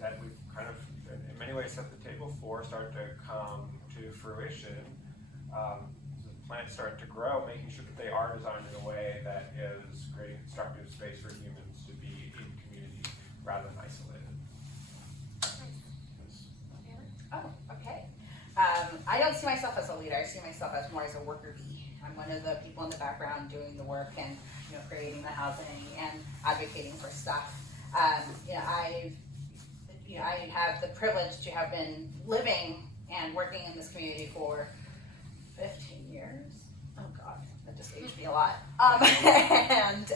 that we've kind of in many ways set the table for start to come to fruition. The plants start to grow, making sure that they are designed in a way that is creating constructive space for humans to be in community rather than isolated. Oh, okay. I don't see myself as a leader. I see myself as more as a worker bee. I'm one of the people in the background doing the work and creating the housing and advocating for stuff. I have the privilege to have been living and working in this community for 15 years. Oh God, that just aged me a lot. And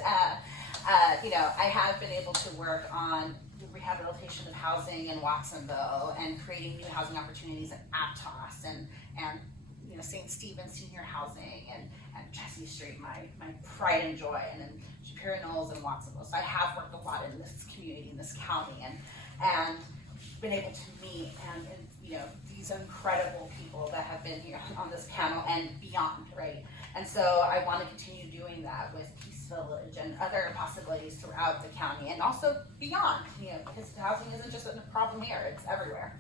I have been able to work on the rehabilitation of housing in Watsonville and creating new housing opportunities at Aptos and St. Stephen's Senior Housing and Jessie Street, my pride and joy, and then Superior Knolls and Watsonville. So I have worked a lot in this community, in this county, and been able to meet and these incredible people that have been here on this panel and beyond, right? And so I want to continue doing that with Peace Village and other possibilities throughout the county and also beyond, because housing isn't just a problem here, it's everywhere.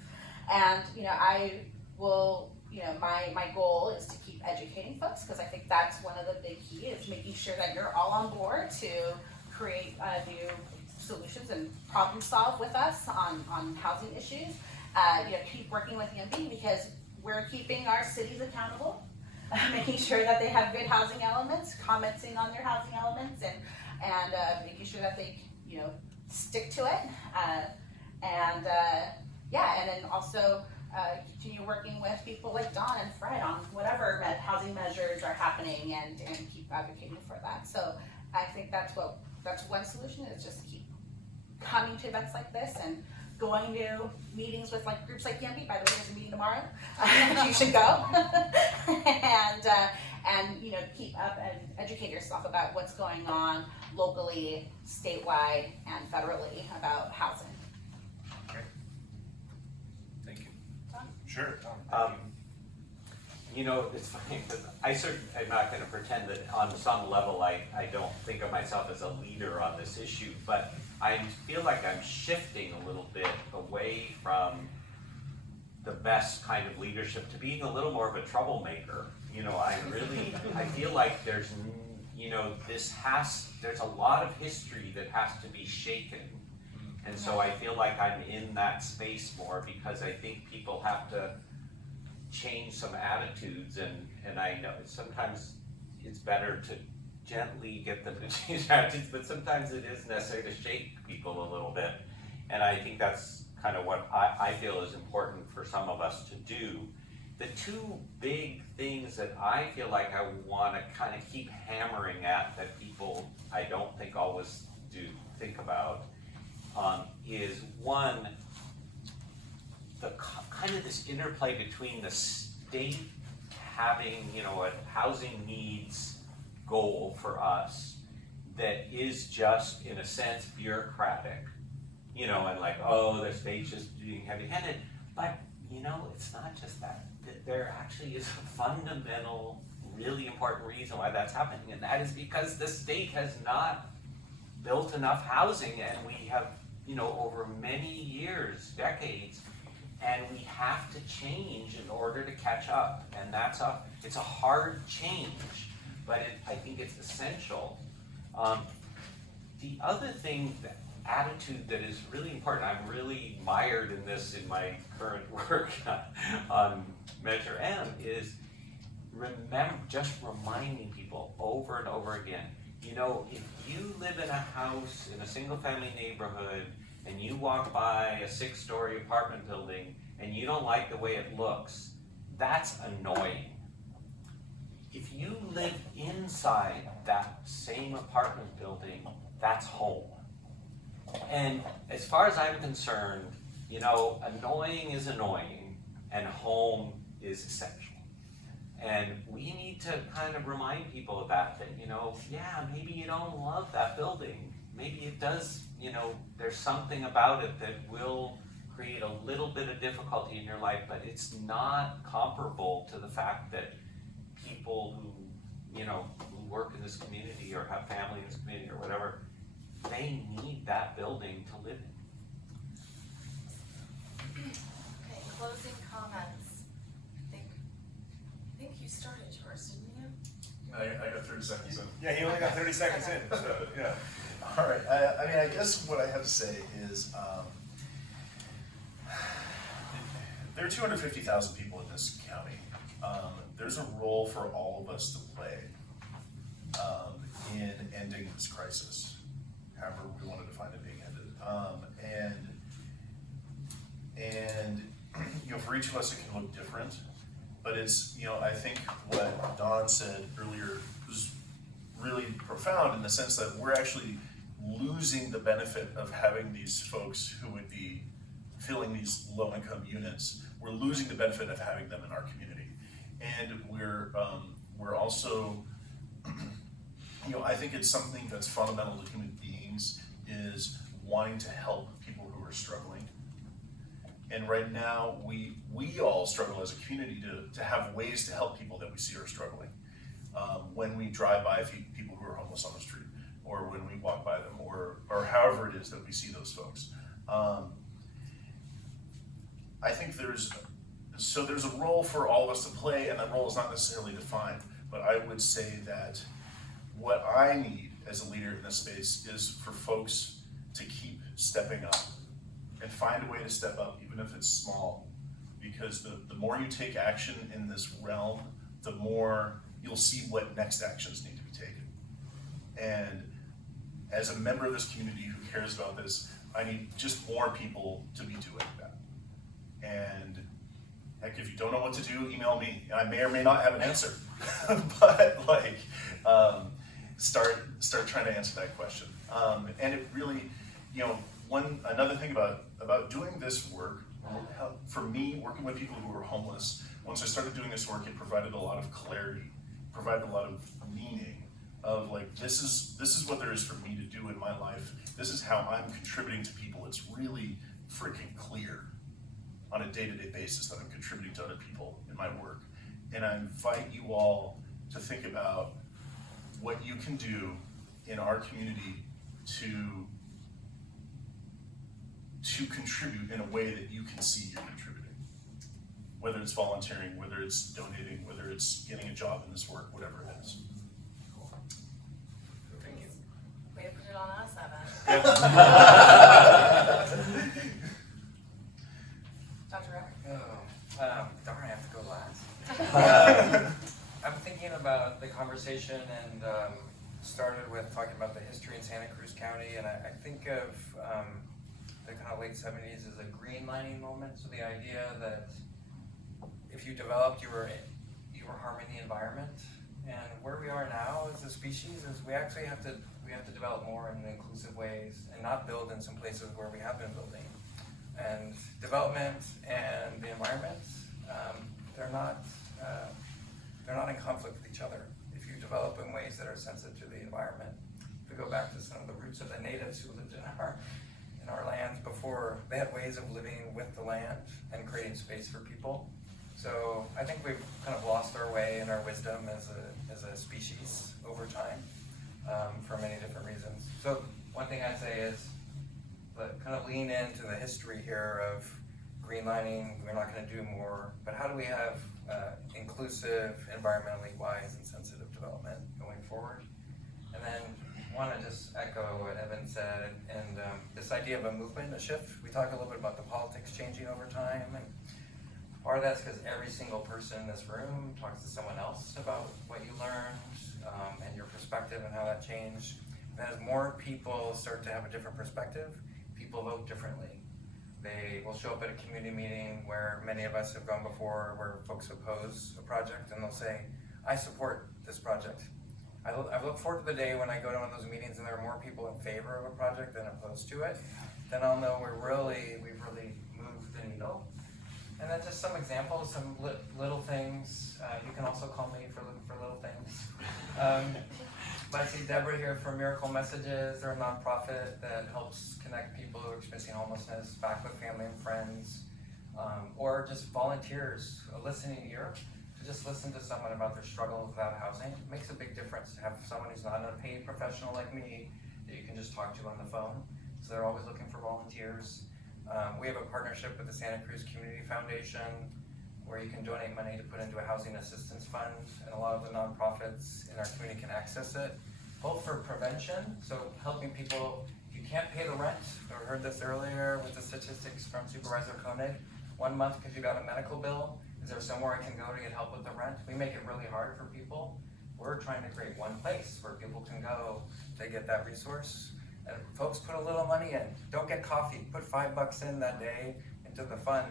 And I will, my goal is to keep educating folks, because I think that's one of the big keys, is making sure that you're all on board to create new solutions and problem solve with us on housing issues. Keep working with EMB, because we're keeping our cities accountable, making sure that they have good housing elements, commenting on their housing elements, and making sure that they stick to it, and then also continue working with people like Don and Fred on whatever housing measures are happening, and keep advocating for that. So I think that's one solution, is just keep coming to events like this and going to meetings with groups like EMB. By the way, there's a meeting tomorrow. You should go. and keep up and educate yourself about what's going on locally, statewide, and federally about housing. Okay. Thank you. Sure. It's funny, because I'm not going to pretend that on some level I don't think of myself as a leader on this issue, but I feel like I'm shifting a little bit away from the best kind of leadership to being a little more of a troublemaker. I feel like there's a lot of history that has to be shaken. And so I feel like I'm in that space more, because I think people have to change some attitudes, and I know sometimes it's better to gently get them to change attitudes, but sometimes it is necessary to shake people a little bit. And I think that's kind of what I feel is important for some of us to do. The two big things that I feel like I want to kind of keep hammering at, that people I don't think always do think about, is one, the kind of this interplay between the state having, a housing needs goal for us that is just, in a sense, bureaucratic, and the state's just being heavy-handed. But, it's not just that. There actually is a fundamental, really important reason why that's happening, and that is because the state has not built enough housing, and we have, over many years, decades, and we have to change in order to catch up. And it's a hard change, but I think it's essential. The other thing, the attitude that is really important, I'm really mired in this in my current work on Measure M, is just reminding people over and over again, if you live in a house in a single family neighborhood and you walk by a 6-story apartment building and you don't like the way it looks, that's annoying. If you live inside that same apartment building, that's home. And as far as I'm concerned, annoying is annoying and home is essential. And we need to kind of remind people of that, maybe you don't love that building. Maybe it does, there's something about it that will create a little bit of difficulty in your life, but it's not comparable to the fact that people who work in this community or have family in this community or whatever, they need that building to live Okay, closing comments. I think you started yours, didn't you? I got 30 seconds in. Yeah, he only got 30 seconds in, so, yeah. All right, I mean, I guess what I have to say is, there are 250,000 people in this county. There's a role for all of us to play in ending this crisis, however we want to define it being ended. And you know, for each of us, it can look different, but it's, you know, I think what Don said earlier was really profound in the sense that we're actually losing the benefit of having these folks who would be filling these low-income units. We're losing the benefit of having them in our community, and we're also, you know, I think it's something that's fundamental to human beings is wanting to help people who are struggling. And right now, we all struggle as a community to have ways to help people that we see are struggling. When we drive by people who are homeless on the street, or when we walk by them, or however it is that we see those folks. I think there's a role for all of us to play, and that role is not necessarily defined, but I would say that what I need as a leader in this space is for folks to keep stepping up and find a way to step up, even if it's small, because the more you take action in this realm, the more you'll see what next actions need to be taken. And as a member of this community who cares about this, I need just more people to be doing that. And heck, if you don't know what to do, email me. I may or may not have an answer, but like, start trying to answer that question. And it really, you know, another thing about doing this work, for me, working with people who are homeless, once I started doing this work, it provided a lot of clarity, provided a lot of meaning of like, this is what there is for me to do in my life. This is how I'm contributing to people. It's really freaking clear on a day-to-day basis that I'm contributing to other people in my work. And I invite you all to think about what you can do in our community to contribute in a way that you can see you're contributing. Whether it's volunteering, whether it's donating, whether it's getting a job in this work, whatever it is. Thank you. Way to put it on us, Evan. Dr. Ratner? Oh, darn, I have to go last. I'm thinking about the conversation and started with talking about the history in Santa Cruz County, and I think of the kind of late 70s as a green lining moment. So the idea that if you developed, you were harming the environment. And where we are now as a species is we actually have to develop more in inclusive ways and not build in some places where we have been building. And development and the environment, they're not in conflict with each other. If you develop in ways that are sensitive to the environment, to go back to some of the roots of the natives who lived in our lands before, they had ways of living with the land and creating space for people. So I think we've kind of lost our way and our wisdom as a species over time, for many different reasons. So one thing I'd say is, kind of lean into the history here of greenlining. We're not going to do more, but how do we have inclusive, environmentally wise, and sensitive development going forward? And then want to just echo what Evan said, and this idea of a movement, a shift. We talk a little bit about the politics changing over time, and part of that's because every single person in this room talks to someone else about what you learned and your perspective and how that changed. And as more people start to have a different perspective, people vote differently. They will show up at a community meeting where many of us have gone before, where folks oppose a project, and they'll say, I support this project. I look forward to the day when I go to one of those meetings and there are more people in favor of a project than opposed to it. Then I'll know we've really moved the needle. And then just some examples, some little things. You can also call me for little things. But I see Deborah here from Miracle Messages. They're a nonprofit that helps connect people who are experiencing homelessness back with family and friends, or just volunteers, a listening ear, to just listen to someone about their struggle without housing. It makes a big difference to have someone who's not a paid professional like me that you can just talk to on the phone. So they're always looking for volunteers. We have a partnership with the Santa Cruz Community Foundation where you can donate money to put into a housing assistance fund, and a lot of the nonprofits in our community can access it, both for prevention, so helping people, if you can't pay the rent, we heard this earlier with the statistics from Supervisor Koenig, 1 month because you got a medical bill, is there somewhere I can go to get help with the rent? We make it really hard for people. We're trying to create one place where people can go to get that resource. And folks, put a little money in. Don't get coffee. Put $5 in that day into the fund,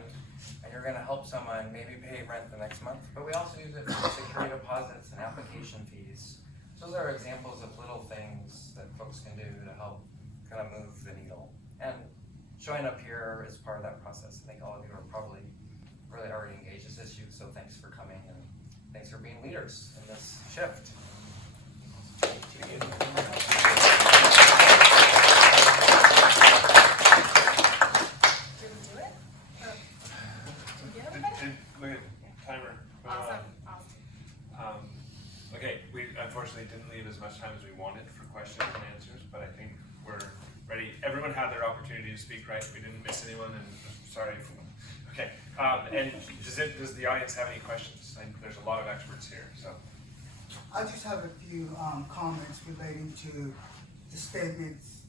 and you're gonna help someone maybe pay rent the next month. But we also use it for security deposits and application fees. So those are examples of little things that folks can do to help kind of move the needle. And showing up here is part of that process. I think all of you are probably really already engaged in this issue, so thanks for coming and thanks for being leaders in this shift. Look at timer. Awesome. Okay, we unfortunately didn't leave as much time as we wanted for questions and answers, but I think we're ready. Everyone had their opportunity to speak, right? We didn't miss anyone, and sorry. Okay, and does the audience have any questions? I think there's a lot of experts here, so. I just have a few comments relating to the statements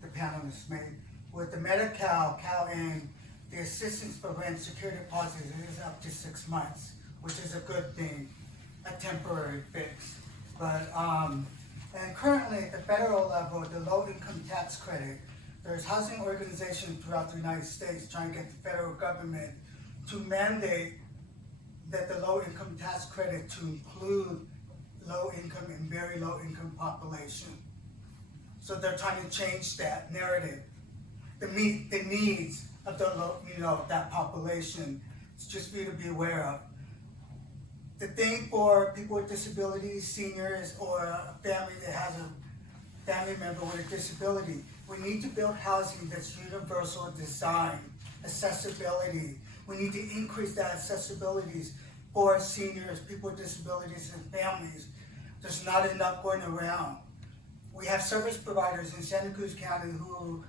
the panelists made. With the Medi-Cal, CalN, the assistance for rent security deposits is up to 6 months, which is a good thing, a temporary fix. But, and currently at the federal level, the low income tax credit, there's housing organizations throughout the United States trying to get the federal government to mandate that the low income tax credit to include low income and very low income population. So they're trying to change that narrative to meet the needs of the low, that population. It's just for you to be aware of. The thing for people with disabilities, seniors, or a family that has a family member with a disability, we need to build housing that's universal design, accessibility. We need to increase that accessibilities for seniors, people with disabilities, and families. There's not enough going around. We have service providers in Santa Cruz County who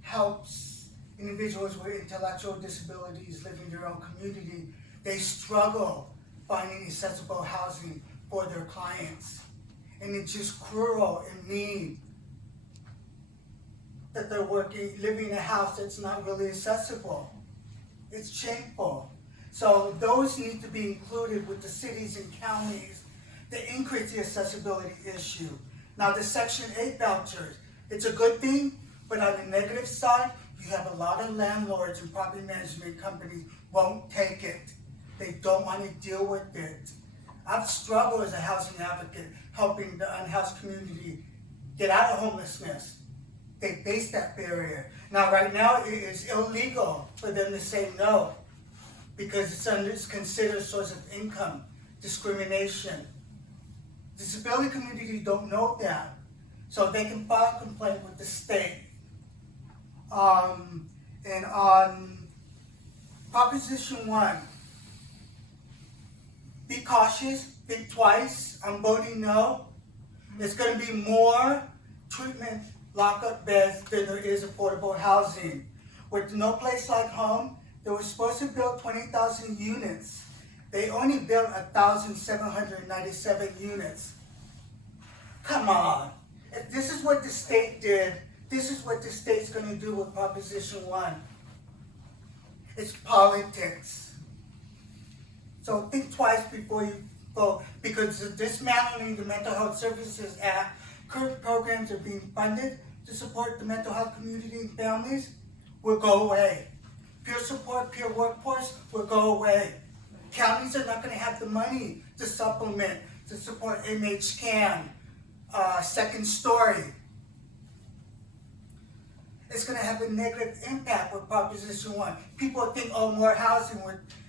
helps individuals with intellectual disabilities live in their own community. They struggle finding accessible housing for their clients. And it's just cruel and mean that they're living in a house that's not really accessible. It's shameful. So those need to be included with the cities and counties to increase the accessibility issue. Now the Section 8 vouchers, it's a good thing, but on the negative side, you have a lot of landlords and property management companies won't take it. They don't want to deal with it. I've struggled as a housing advocate helping the unhoused community get out of homelessness. They face that barrier. Now right now it is illegal for them to say no because it's considered a source of income discrimination. Disability community don't know that. So they can file a complaint with the state. And on Proposition 1, be cautious, think twice, I'm voting no. There's going to be more treatment lockup beds than there is affordable housing. With No Place Like Home, they were supposed to build 20,000 units. They only built 1,797 units. Come on. If this is what the state did, this is what the state's going to do with Proposition 1. It's politics. So think twice before you vote, because dismantling the Mental Health Services Act, current programs are being funded to support the mental health community and families will go away. Peer support, peer workforce will go away. Counties are not going to have the money to supplement, to support MHCAM, second story. It's going to have a negative impact with Proposition 1. People think, oh, more housing.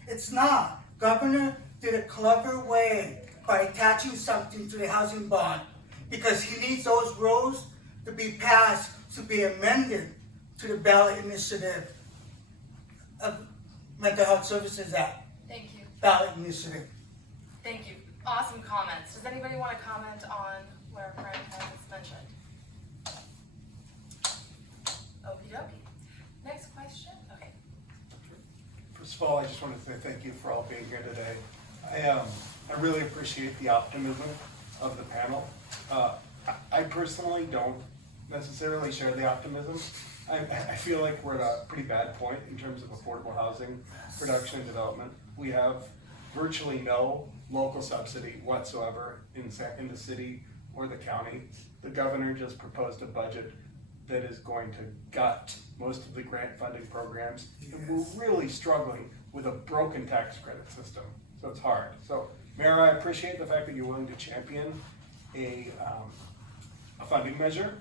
It's not. Governor did a clever way by attaching something to the housing bond because he needs those rules to be passed, to be amended to the ballot initiative of Mental Health Services Act. Thank you. Ballot initiative. Thank you. Awesome comments. Does anybody want to comment on what our friend has mentioned? Okie dokie. Next question. of all, I just want to say thank you for all being here today. I really appreciate the optimism of the panel. I personally don't necessarily share the optimism. I feel like we're at a pretty bad point in terms of affordable housing production and development. We have virtually no local subsidy whatsoever in the city or the county. The governor just proposed a budget that is going to gut most of the grant funding programs. And we're really struggling with a broken tax credit system, so it's hard. So Mayor, I appreciate the fact that you're willing to champion a funding measure.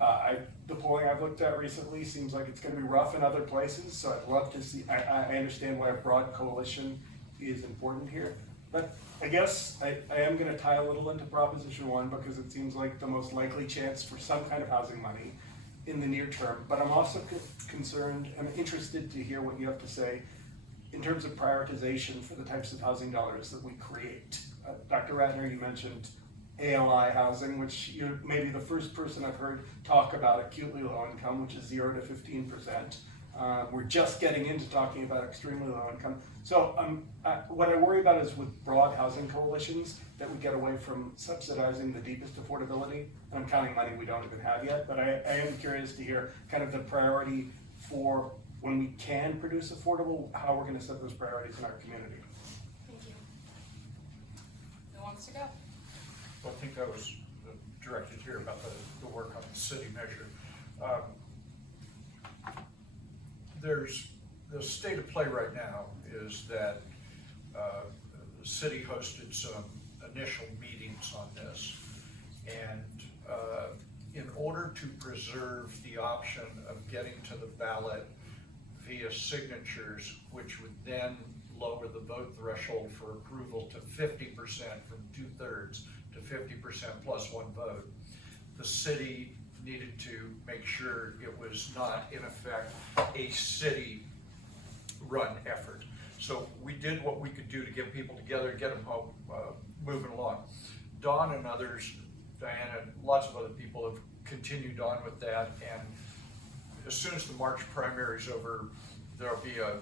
The polling I've looked at recently seems like it's going to be rough in other places, so I'd love to see, I understand why a broad coalition is important here. But I guess I am going to tie a little into Proposition 1 because it seems like the most likely chance for some kind of housing money in the near term. But I'm also concerned, I'm interested to hear what you have to say in terms of prioritization for the types of housing dollars that we create. Dr. Ratner, you mentioned ALI housing, which you're maybe the first person I've heard talk about acutely low income, which is 0 to 15%. We're just getting into talking about extremely low income. So what I worry about is with broad housing coalitions that we get away from subsidizing the deepest affordability. And I'm counting money we don't even have yet, but I am curious to hear kind of the priority for when we can produce affordable, how we're going to set those priorities in our community. Thank you. Who wants to go? Well, I think that was directed here about the work on the city measure. There's the state of play right now is that the city hosted some initial meetings on this, and in order to preserve the option of getting to the ballot via signatures, which would then lower the vote threshold for approval to 50% from 2/3 to 50% plus one vote, the city needed to make sure it was not, in effect, a city-run effort. So we did what we could do to get people together, get them home, moving along. Don and others, Diana, and lots of other people have continued on with that, and as soon as the March primary is over, there'll be a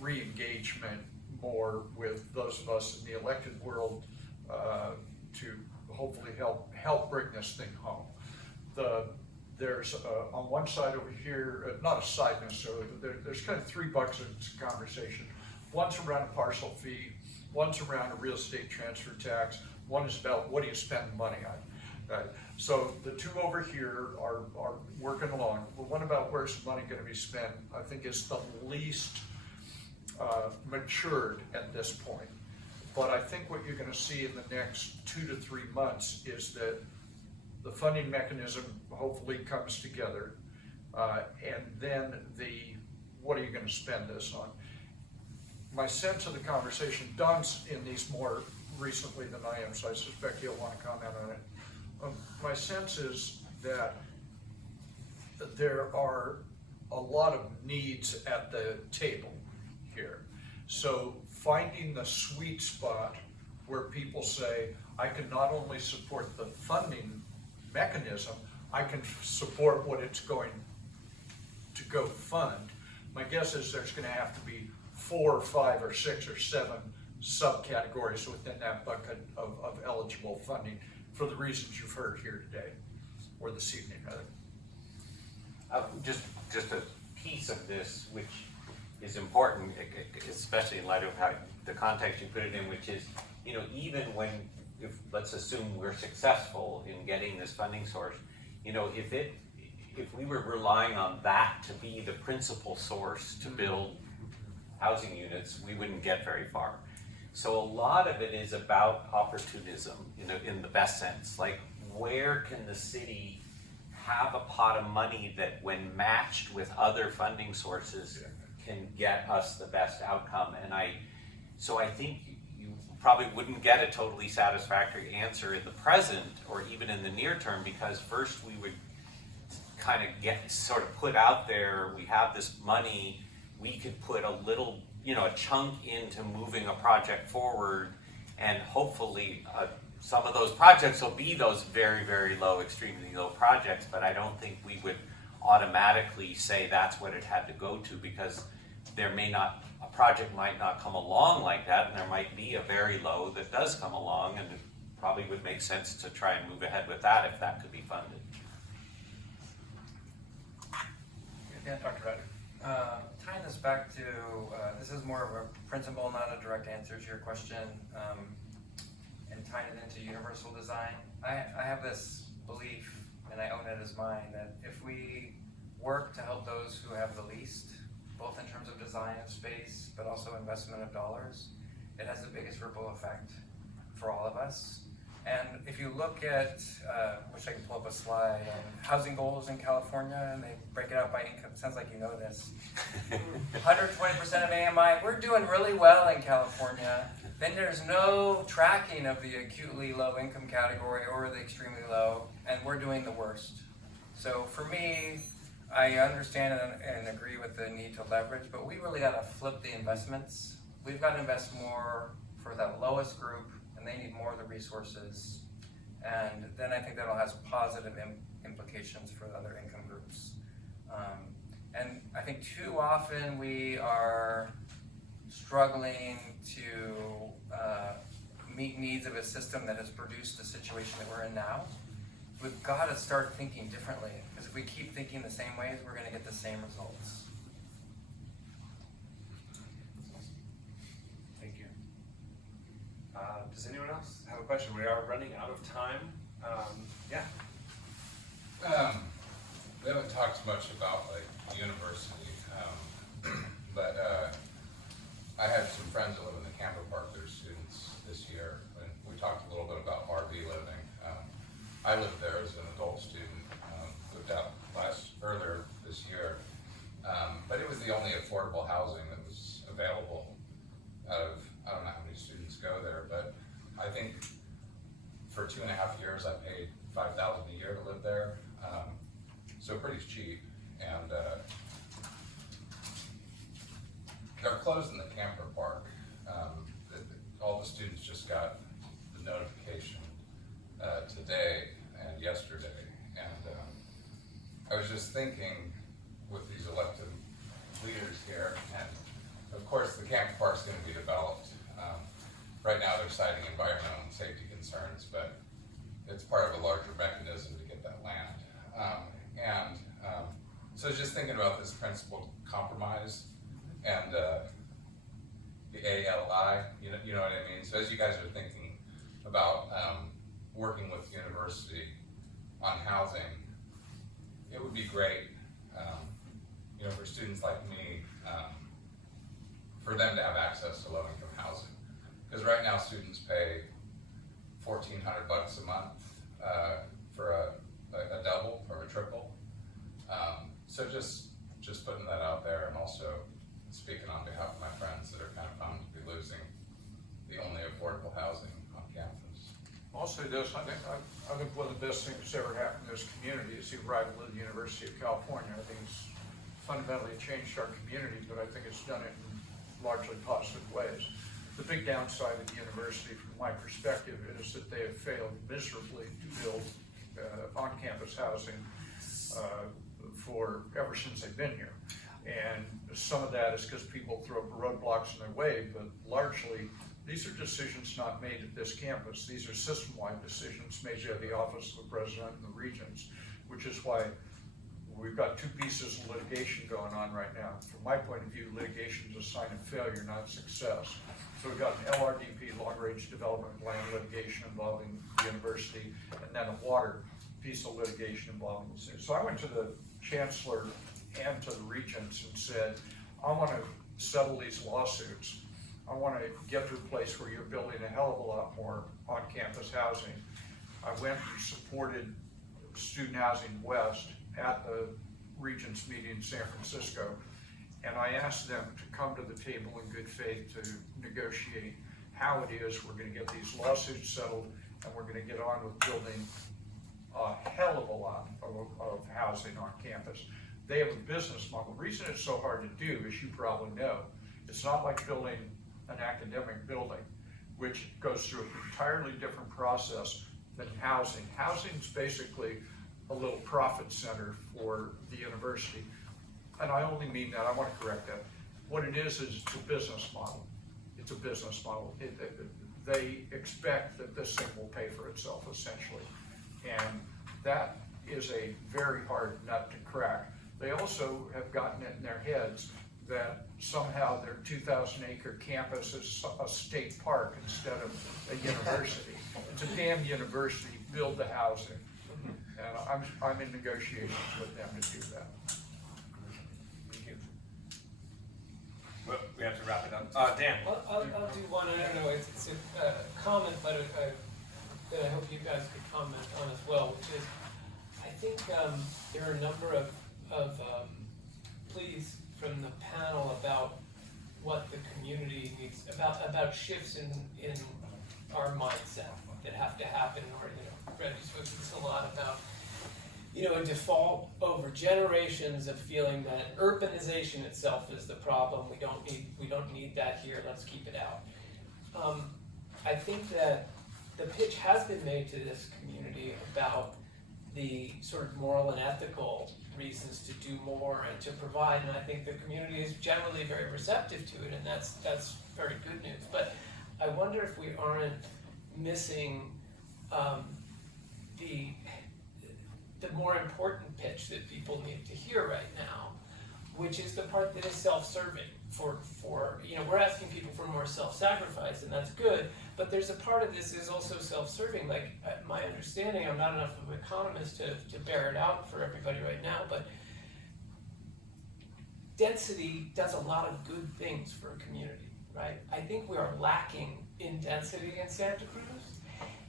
re-engagement more with those of us in the elected world to hopefully help bring this thing home. There's on one side over here, not a side necessarily, but there's kind of three buckets of conversation. One's around a parcel fee, one's around a real estate transfer tax, one is about what do you spend the money on. So the two over here are working along. The one about where's the money going to be spent, I think is the least matured at this point. But I think what you're going to see in the next 2 to 3 months is that the funding mechanism hopefully comes together, and then what are you going to spend this on? My sense of the conversation, Don's in these more recently than I am, so I suspect he'll want to comment on it. My sense is that there are a lot of needs at the table here. So finding the sweet spot where people say, I can not only support the funding mechanism, I can support what it's going to go fund. My guess is there's going to have to be 4 or 5 or 6 or 7 subcategories within that bucket of eligible funding for the reasons you've heard here today, or this evening rather. Just a piece of this which is important, especially in light of how the context you put it in, which is, even when, let's assume we're successful in getting this funding source, if we were relying on that to be the principal source to build housing units, we wouldn't get very far. So a lot of it is about opportunism, in the best sense. Like, where can the city have a pot of money that, when matched with other funding sources, can get us the best outcome? And so I think you probably wouldn't get a totally satisfactory answer in the present or even in the near term, because first we would kind of put out there, we have this money, we could put a little, a chunk into moving a project forward, and hopefully some of those projects will be those very, very low, extremely low projects, but I don't think we would automatically say that's what it had to go to, because there may not a project might not come along like that, and there might be a very low that does come along, and it probably would make sense to try and move ahead with that if that could be funded. Yeah, Dr. Ratner. Tying this back to, this is more of a principle, not a direct answer to your question, and tying it into universal design. I have this belief, and I own it as mine, that if we work to help those who have the least, both in terms of design of space, but also investment of dollars, it has the biggest ripple effect for all of us. And if you look at, wish I could pull up a slide on housing goals in California, and they break it out by income. Sounds like you know this. 120% of AMI. We're doing really well in California. Then there's no tracking of the acutely low income category or the extremely low, and we're doing the worst. So for me, I understand and agree with the need to leverage, but we really got to flip the investments. We've got to invest more for that lowest group, and they need more of the resources. And then I think that'll have positive implications for the other income groups. And I think too often we are struggling to meet needs of a system that has produced the situation that we're in now. We've got to start thinking differently, because if we keep thinking the same ways, we're going to get the same results. Thank you. Does anyone else have a question? We are running out of time. Yeah. We haven't talked much about like the university, but I had some friends that live in the Camper Park that are students this year, and we talked a little bit about RV living. I lived there as an adult student, moved out earlier this year, but it was the only affordable housing that was available out of, I don't know how many students go there, but I think for 2.5 years I paid $5,000 a year to live there, so pretty cheap. And they're closing the camper park. All the students just got the notification today and yesterday, and I was just thinking with these elected leaders here, and of course the camper park's going to be developed. Right now they're citing environmental and safety concerns, but it's part of a larger mechanism to get that land. So I was just thinking about this principled compromise and the ALI, you know what I mean? So as you guys are thinking about working with the university on housing, it would be great, for students like me, for them to have access to low-income housing. Because right now students pay $1,400 a month for a double or a triple. So just putting that out there, and also speaking on behalf of my friends that are kind of bummed to be losing the only affordable housing on campus. I'll say this, I think one of the best things that's ever happened in this community is the arrival of the University of California. I think it's fundamentally changed our community, but I think it's done it in largely positive ways. The big downside of the university, from my perspective, is that they have failed miserably to build on-campus housing for ever since they've been here. And some of that is because people throw roadblocks in their way, but largely these are decisions not made at this campus. These are system-wide decisions made by the Office of the President and the Regents, which is why we've got two pieces of litigation going on right now. From my point of view, litigation is a sign of failure, not success. So we've got an LRDP, long-range development plan litigation involving the university, and then a water piece of litigation involving the city. So I went to the chancellor and to the regents and said, I want to settle these lawsuits. I want to get to a place where you're building a hell of a lot more on-campus housing. I went and supported Student Housing West at the Regents meeting in San Francisco, and I asked them to come to the table in good faith to negotiate how it is we're going to get these lawsuits settled, and we're going to get on with building a hell of a lot of housing on campus. They have a business model. The reason it's so hard to do, as you probably know, it's not like building an academic building, which goes through an entirely different process than housing. Housing is basically a little profit center for the university. And I only mean that, I want to correct that. what it is it's a business model. It's a business model. They expect that this thing will pay for itself, essentially. And that is a very hard nut to crack. They also have gotten it in their heads that somehow their 2,000-acre campus is a state park instead of a university. It's a damn university, build the housing. And I'm in negotiations with them to do that. Thank you. Well, we have to wrap it up. Dan. I'll do one. I don't know. It's a comment, but that I hope you guys could comment on as well. Which is, I think there are a number of pleas from the panel about what the community needs, about shifts in our mindset that have to happen. Or Reggie spoke to this a lot about. A default over generations of feeling that urbanization itself is the problem. We don't need that here. Let's keep it out. I think that the pitch has been made to this community about the sort of moral and ethical reasons to do more and to provide, and I think the community is generally very receptive to it, and that's very good news. But I wonder if we aren't missing the more important pitch that people need to hear right now, which is the part that is self-serving. We're asking people for more self-sacrifice, and that's good, but there's a part of this is also self-serving. Like, my understanding, I'm not enough of an economist to bear it out for everybody right now, but density does a lot of good things for a community, right? I think we are lacking in density in Santa Cruz,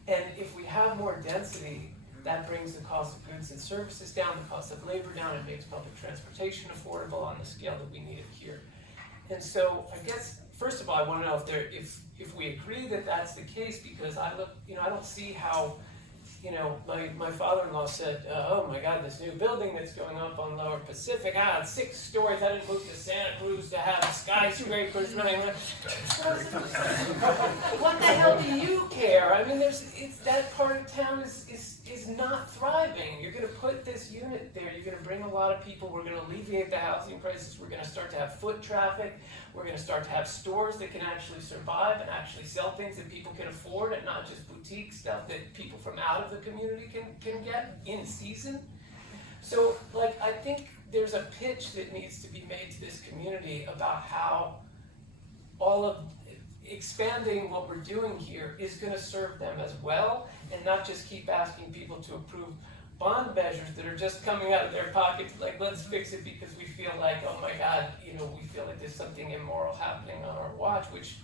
and if we have more density, that brings the cost of goods and services down, the cost of labor down, it makes public transportation affordable on the scale that we need it here. And so I guess, first of all, I want to know if we agree that that's the case, because I don't see how, my father-in-law said, oh my God, this new building that's going up on Lower Pacific, it's 6 stories, I didn't move to Santa Cruz to have skyscrapers running. What the hell do you care? I mean, that part of town is not thriving. You're going to put this unit there, you're going to bring a lot of people, we're going to alleviate the housing crisis, we're going to start to have foot traffic, we're going to start to have stores that can actually survive and actually sell things that people can afford and not just boutique stuff that people from out of the community can get in season. So, I think there's a pitch that needs to be made to this community about how all of expanding what we're doing here is going to serve them as well, and not just keep asking people to approve bond measures that are just coming out of their pockets, like, let's fix it because we feel like, oh my God, we feel like there's something immoral happening on our watch, which,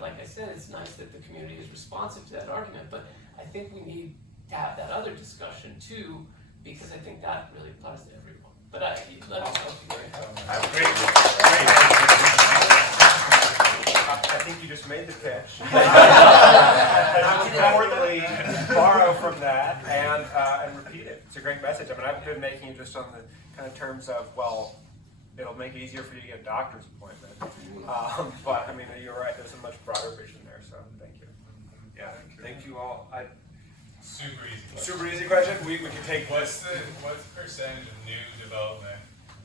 like I said, it's nice that the community is responsive to that argument, but I think we need to have that other discussion too, because I think that really applies to everyone. But let me know if you agree. I think you just made the pitch. I would definitely borrow from that and repeat it. It's a great message. I mean, I've been making it just on the kind of terms of, well, it'll make it easier for you to get a doctor's appointment. But I mean, you're right. There's a much broader vision there. So thank you. Yeah, thank you all. Super easy question. Super easy question. We can take What's the percentage of new development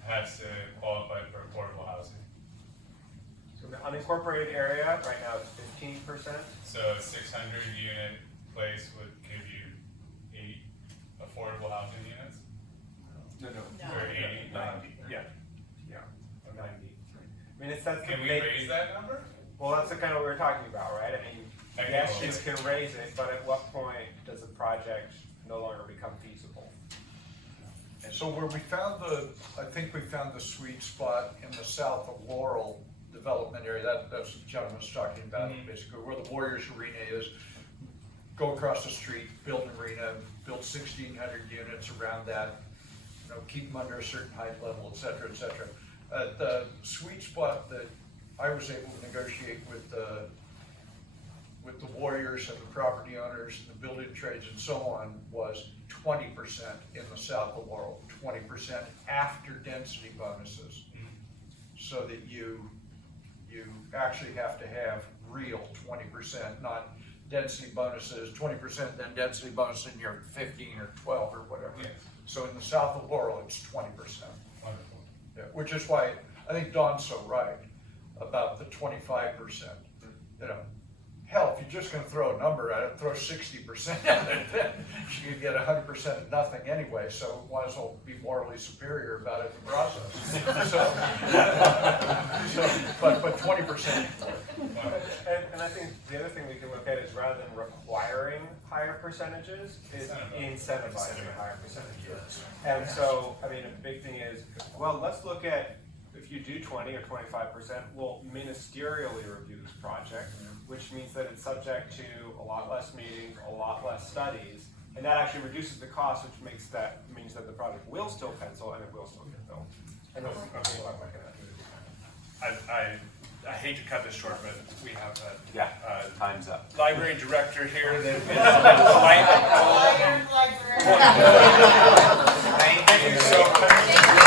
has to qualify for affordable housing? So the unincorporated area right now is 15%. So a 600 unit place would give you 8 affordable housing units? No. Or 80? 90. Yeah. 90. I mean, Can we raise that number? Well, that's the kind of what we were talking about, right? I mean, yes, you can raise it, but at what point does the project no longer become feasible? So where I think we found the sweet spot in the south of Laurel development area, that's what the gentleman was talking about, basically where the Warriors Arena is. Go across the street, build an arena, build 1,600 units around that, keep them under a certain height level, et cetera, et cetera. The sweet spot that I was able to negotiate with the Warriors and the property owners and the building trades and so on was 20% in the south of Laurel, 20% after density bonuses. So that you actually have to have real 20%, not density bonuses, 20% then density bonus and you're 15 or 12 or whatever. Yes. So in the south of Laurel, it's 20%. Wonderful. Yeah, which is why I think Don's so right. about the 25%. You know, hell, if you're just gonna throw a number at it, throw 60% at it, then you could get 100% of nothing anyway, so might as well be morally superior about it in the process. But 20%. And I think the other thing we can look at is rather than requiring higher percentages, is incentivizing higher percentages. And so, I mean, a big thing is, well, let's look at, if you do 20 or 25%, we'll ministerially review this project, which means that it's subject to a lot less meetings, a lot less studies, and that actually reduces the cost, which means that the project will still pencil and it will still get built. And that's what I'm looking at. I hate to cut this short, but we have a Time's up. library director here that is Thank you so much.